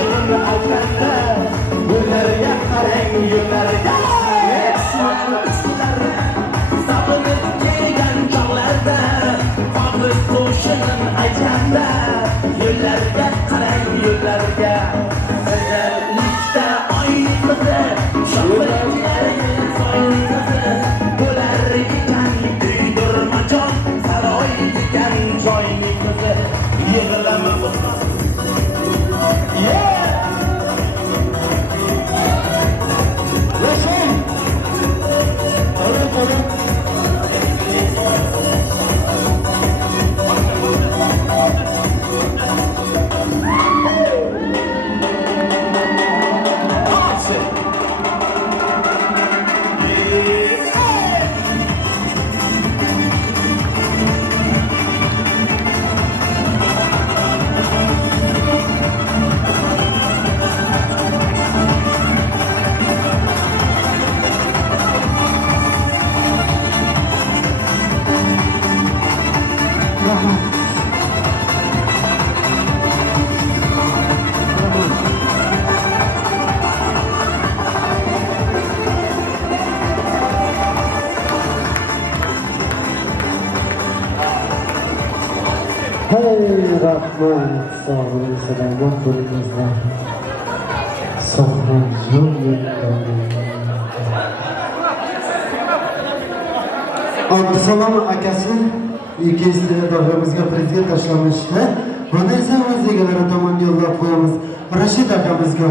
qo'shig'ini aytganda yo'llarga qarang yo'llarga sabr kelgan chog'larda bag'ri qo'shig'ini aytganda yo'llarga qarang yo'llarga go'zallikda oylig'ida shohlarga soylig'ida bo'lar ekan uydirmajon saroy ekan joylig'ida yig'lama Hey rahmat, sog'lik salomat bo'lingizlar. Sog'lik Abdusalom akasi ikkinchi davramizga prezident tashlanishda. Buni esa o'z egalari tomonidan yo'llab qo'yamiz. Rashid akamizga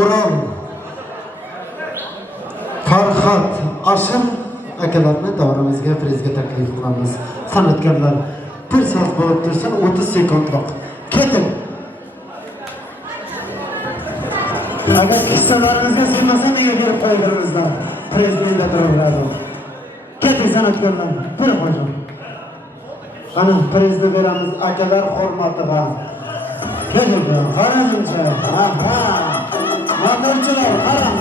O'rol Farhod Ashim akalarni davramizga prezident taklif qilamiz. San'atkorlar bir soat bo'lib tursin 30 sekundroq. Keting. Agar hissalaringizga sig'masa nega berib qo'ydiringizlar? Prezidentda turaveradi. Keting san'atkorlar, bir qo'ying. Ana prezident beramiz akalar hurmatiga. Keling, qarangchi. Aha. Motorchilar, qarang.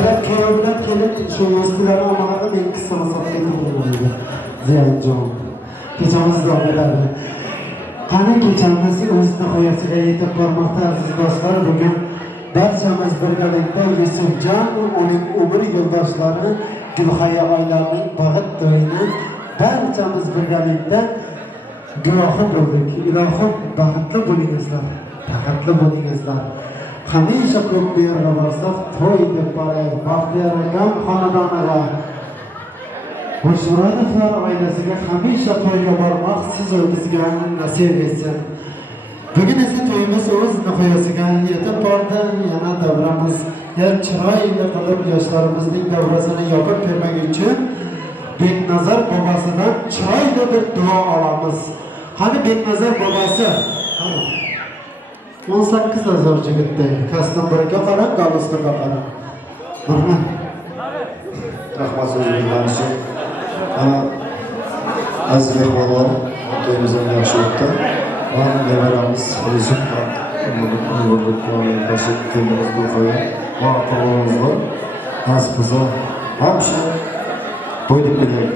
Agar kuyovlar kelib shu yo'lchilarni olmaganda men qissa masofaga to'g'ri Ziyonjon. Kechamiz davom etadi. Qani kechamiz o'z nihoyasiga yetib bormoqda aziz do'stlar. Bugun barchamiz birgalikda Yusufjon va uning umr yo'ldoshlari Gulxaya oilasining bag'it to'yini barchamiz birgalikda guvohi bo'ldik. Ilohim baxtli bo'lingizlar. Baxtli bo'lingizlar. Hamisha ko'p bu yerga borsak to'y deb boraylik. Baxtiyor akam xonadoniga Xushmurodovlar oilasiga hamisha to'yga bormoq sizga nasib etsin. Bugun esa to'yimiz o'z nihoyasiga yetib bordi. Yana davramiz chiroyli qilib yoshlarimizning davrasini yopib bermoqchi Beknazar bobosidan chiroyli bir duo olamiz. Qani Beknazar bobosi 18,000 jigitday. Kastam biriga qarab, galstuga qarab. Rahmat so'zlaringiz. Aziz mehmonlar, to'yimizdan yaxshi o'tdi. Mana nevaramiz Yusuf nasib qilsa hamsha to'y deb qo'ygan.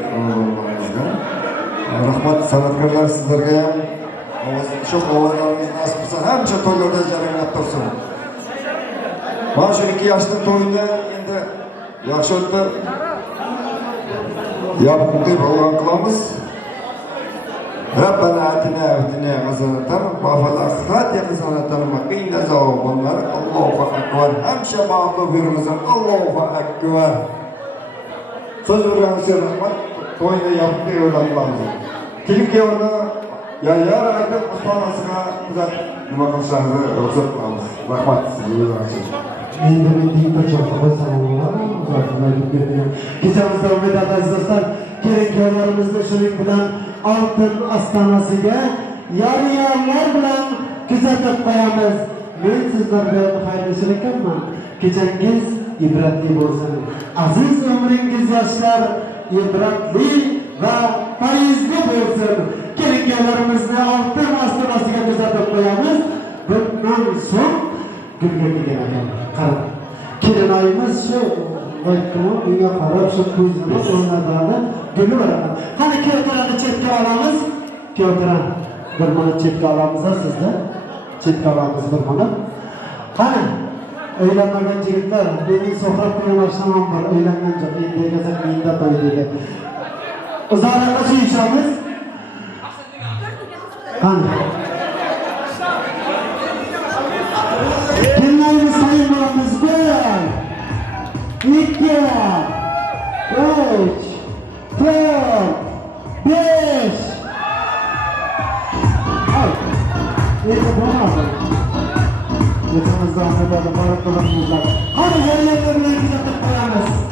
Rahmat san'atkorlar sizlarga ham shu ovozlaringiz nasib qilsa hamsha to'ylarda jaranglab tursin. Mana shu 2 yoshli to'yni endi yaxshi o'tdi. Yopiq deb e'lon qilamiz. ربنا آتنا في الدنيا حسنة وفي الآخرة حسنة وقنا عذاب النار الله أكبر همشة bağlı birimizin Allahu Ekber söz veriyoruz rahmet toyunu yaptığı öğrenmemiz kilip yolda yayar artık Osmanlı'sına güzel numarasınızı özürtmemiz rahmet sizi Endi çok fazla Gecemizde Vedat aziz dostlar gerek yollarımızda şöyle bilen altın astanasıga yarıyanlar bilen kuzatib qo'yamiz. Men sizlarga xayrlashar ekanman. Kechangiz ibratli bo'lsin. Aziz umringiz yoshlar ibratli va faizli bo'lsin. Gerek yollarimizni altın astanasiga kuzatib qo'yamiz. Bundan so'ng gulga kelgan qarab. Kelinayimiz shu vaqtni unga qarab shu ko'zini o'ynadani guli bor. Qani keltirani chetga olamiz. Keltiran bir mana chetga olamiz sizda. Chetga olamiz bir mana. Qani o'ylanmagan yigitlar, mening so'hrab qo'ygan narsamam bor. O'ylangan joy, endi gazak menda to'y dedi. Uzoqqa suyishamiz. Qani Kelinayimiz sayılmamız bir, iki, üç, dört, beş. Al. İyi tamam. Geçen zahmet adı balıklarımızla. Hadi yerlerine bile güzel koyarız.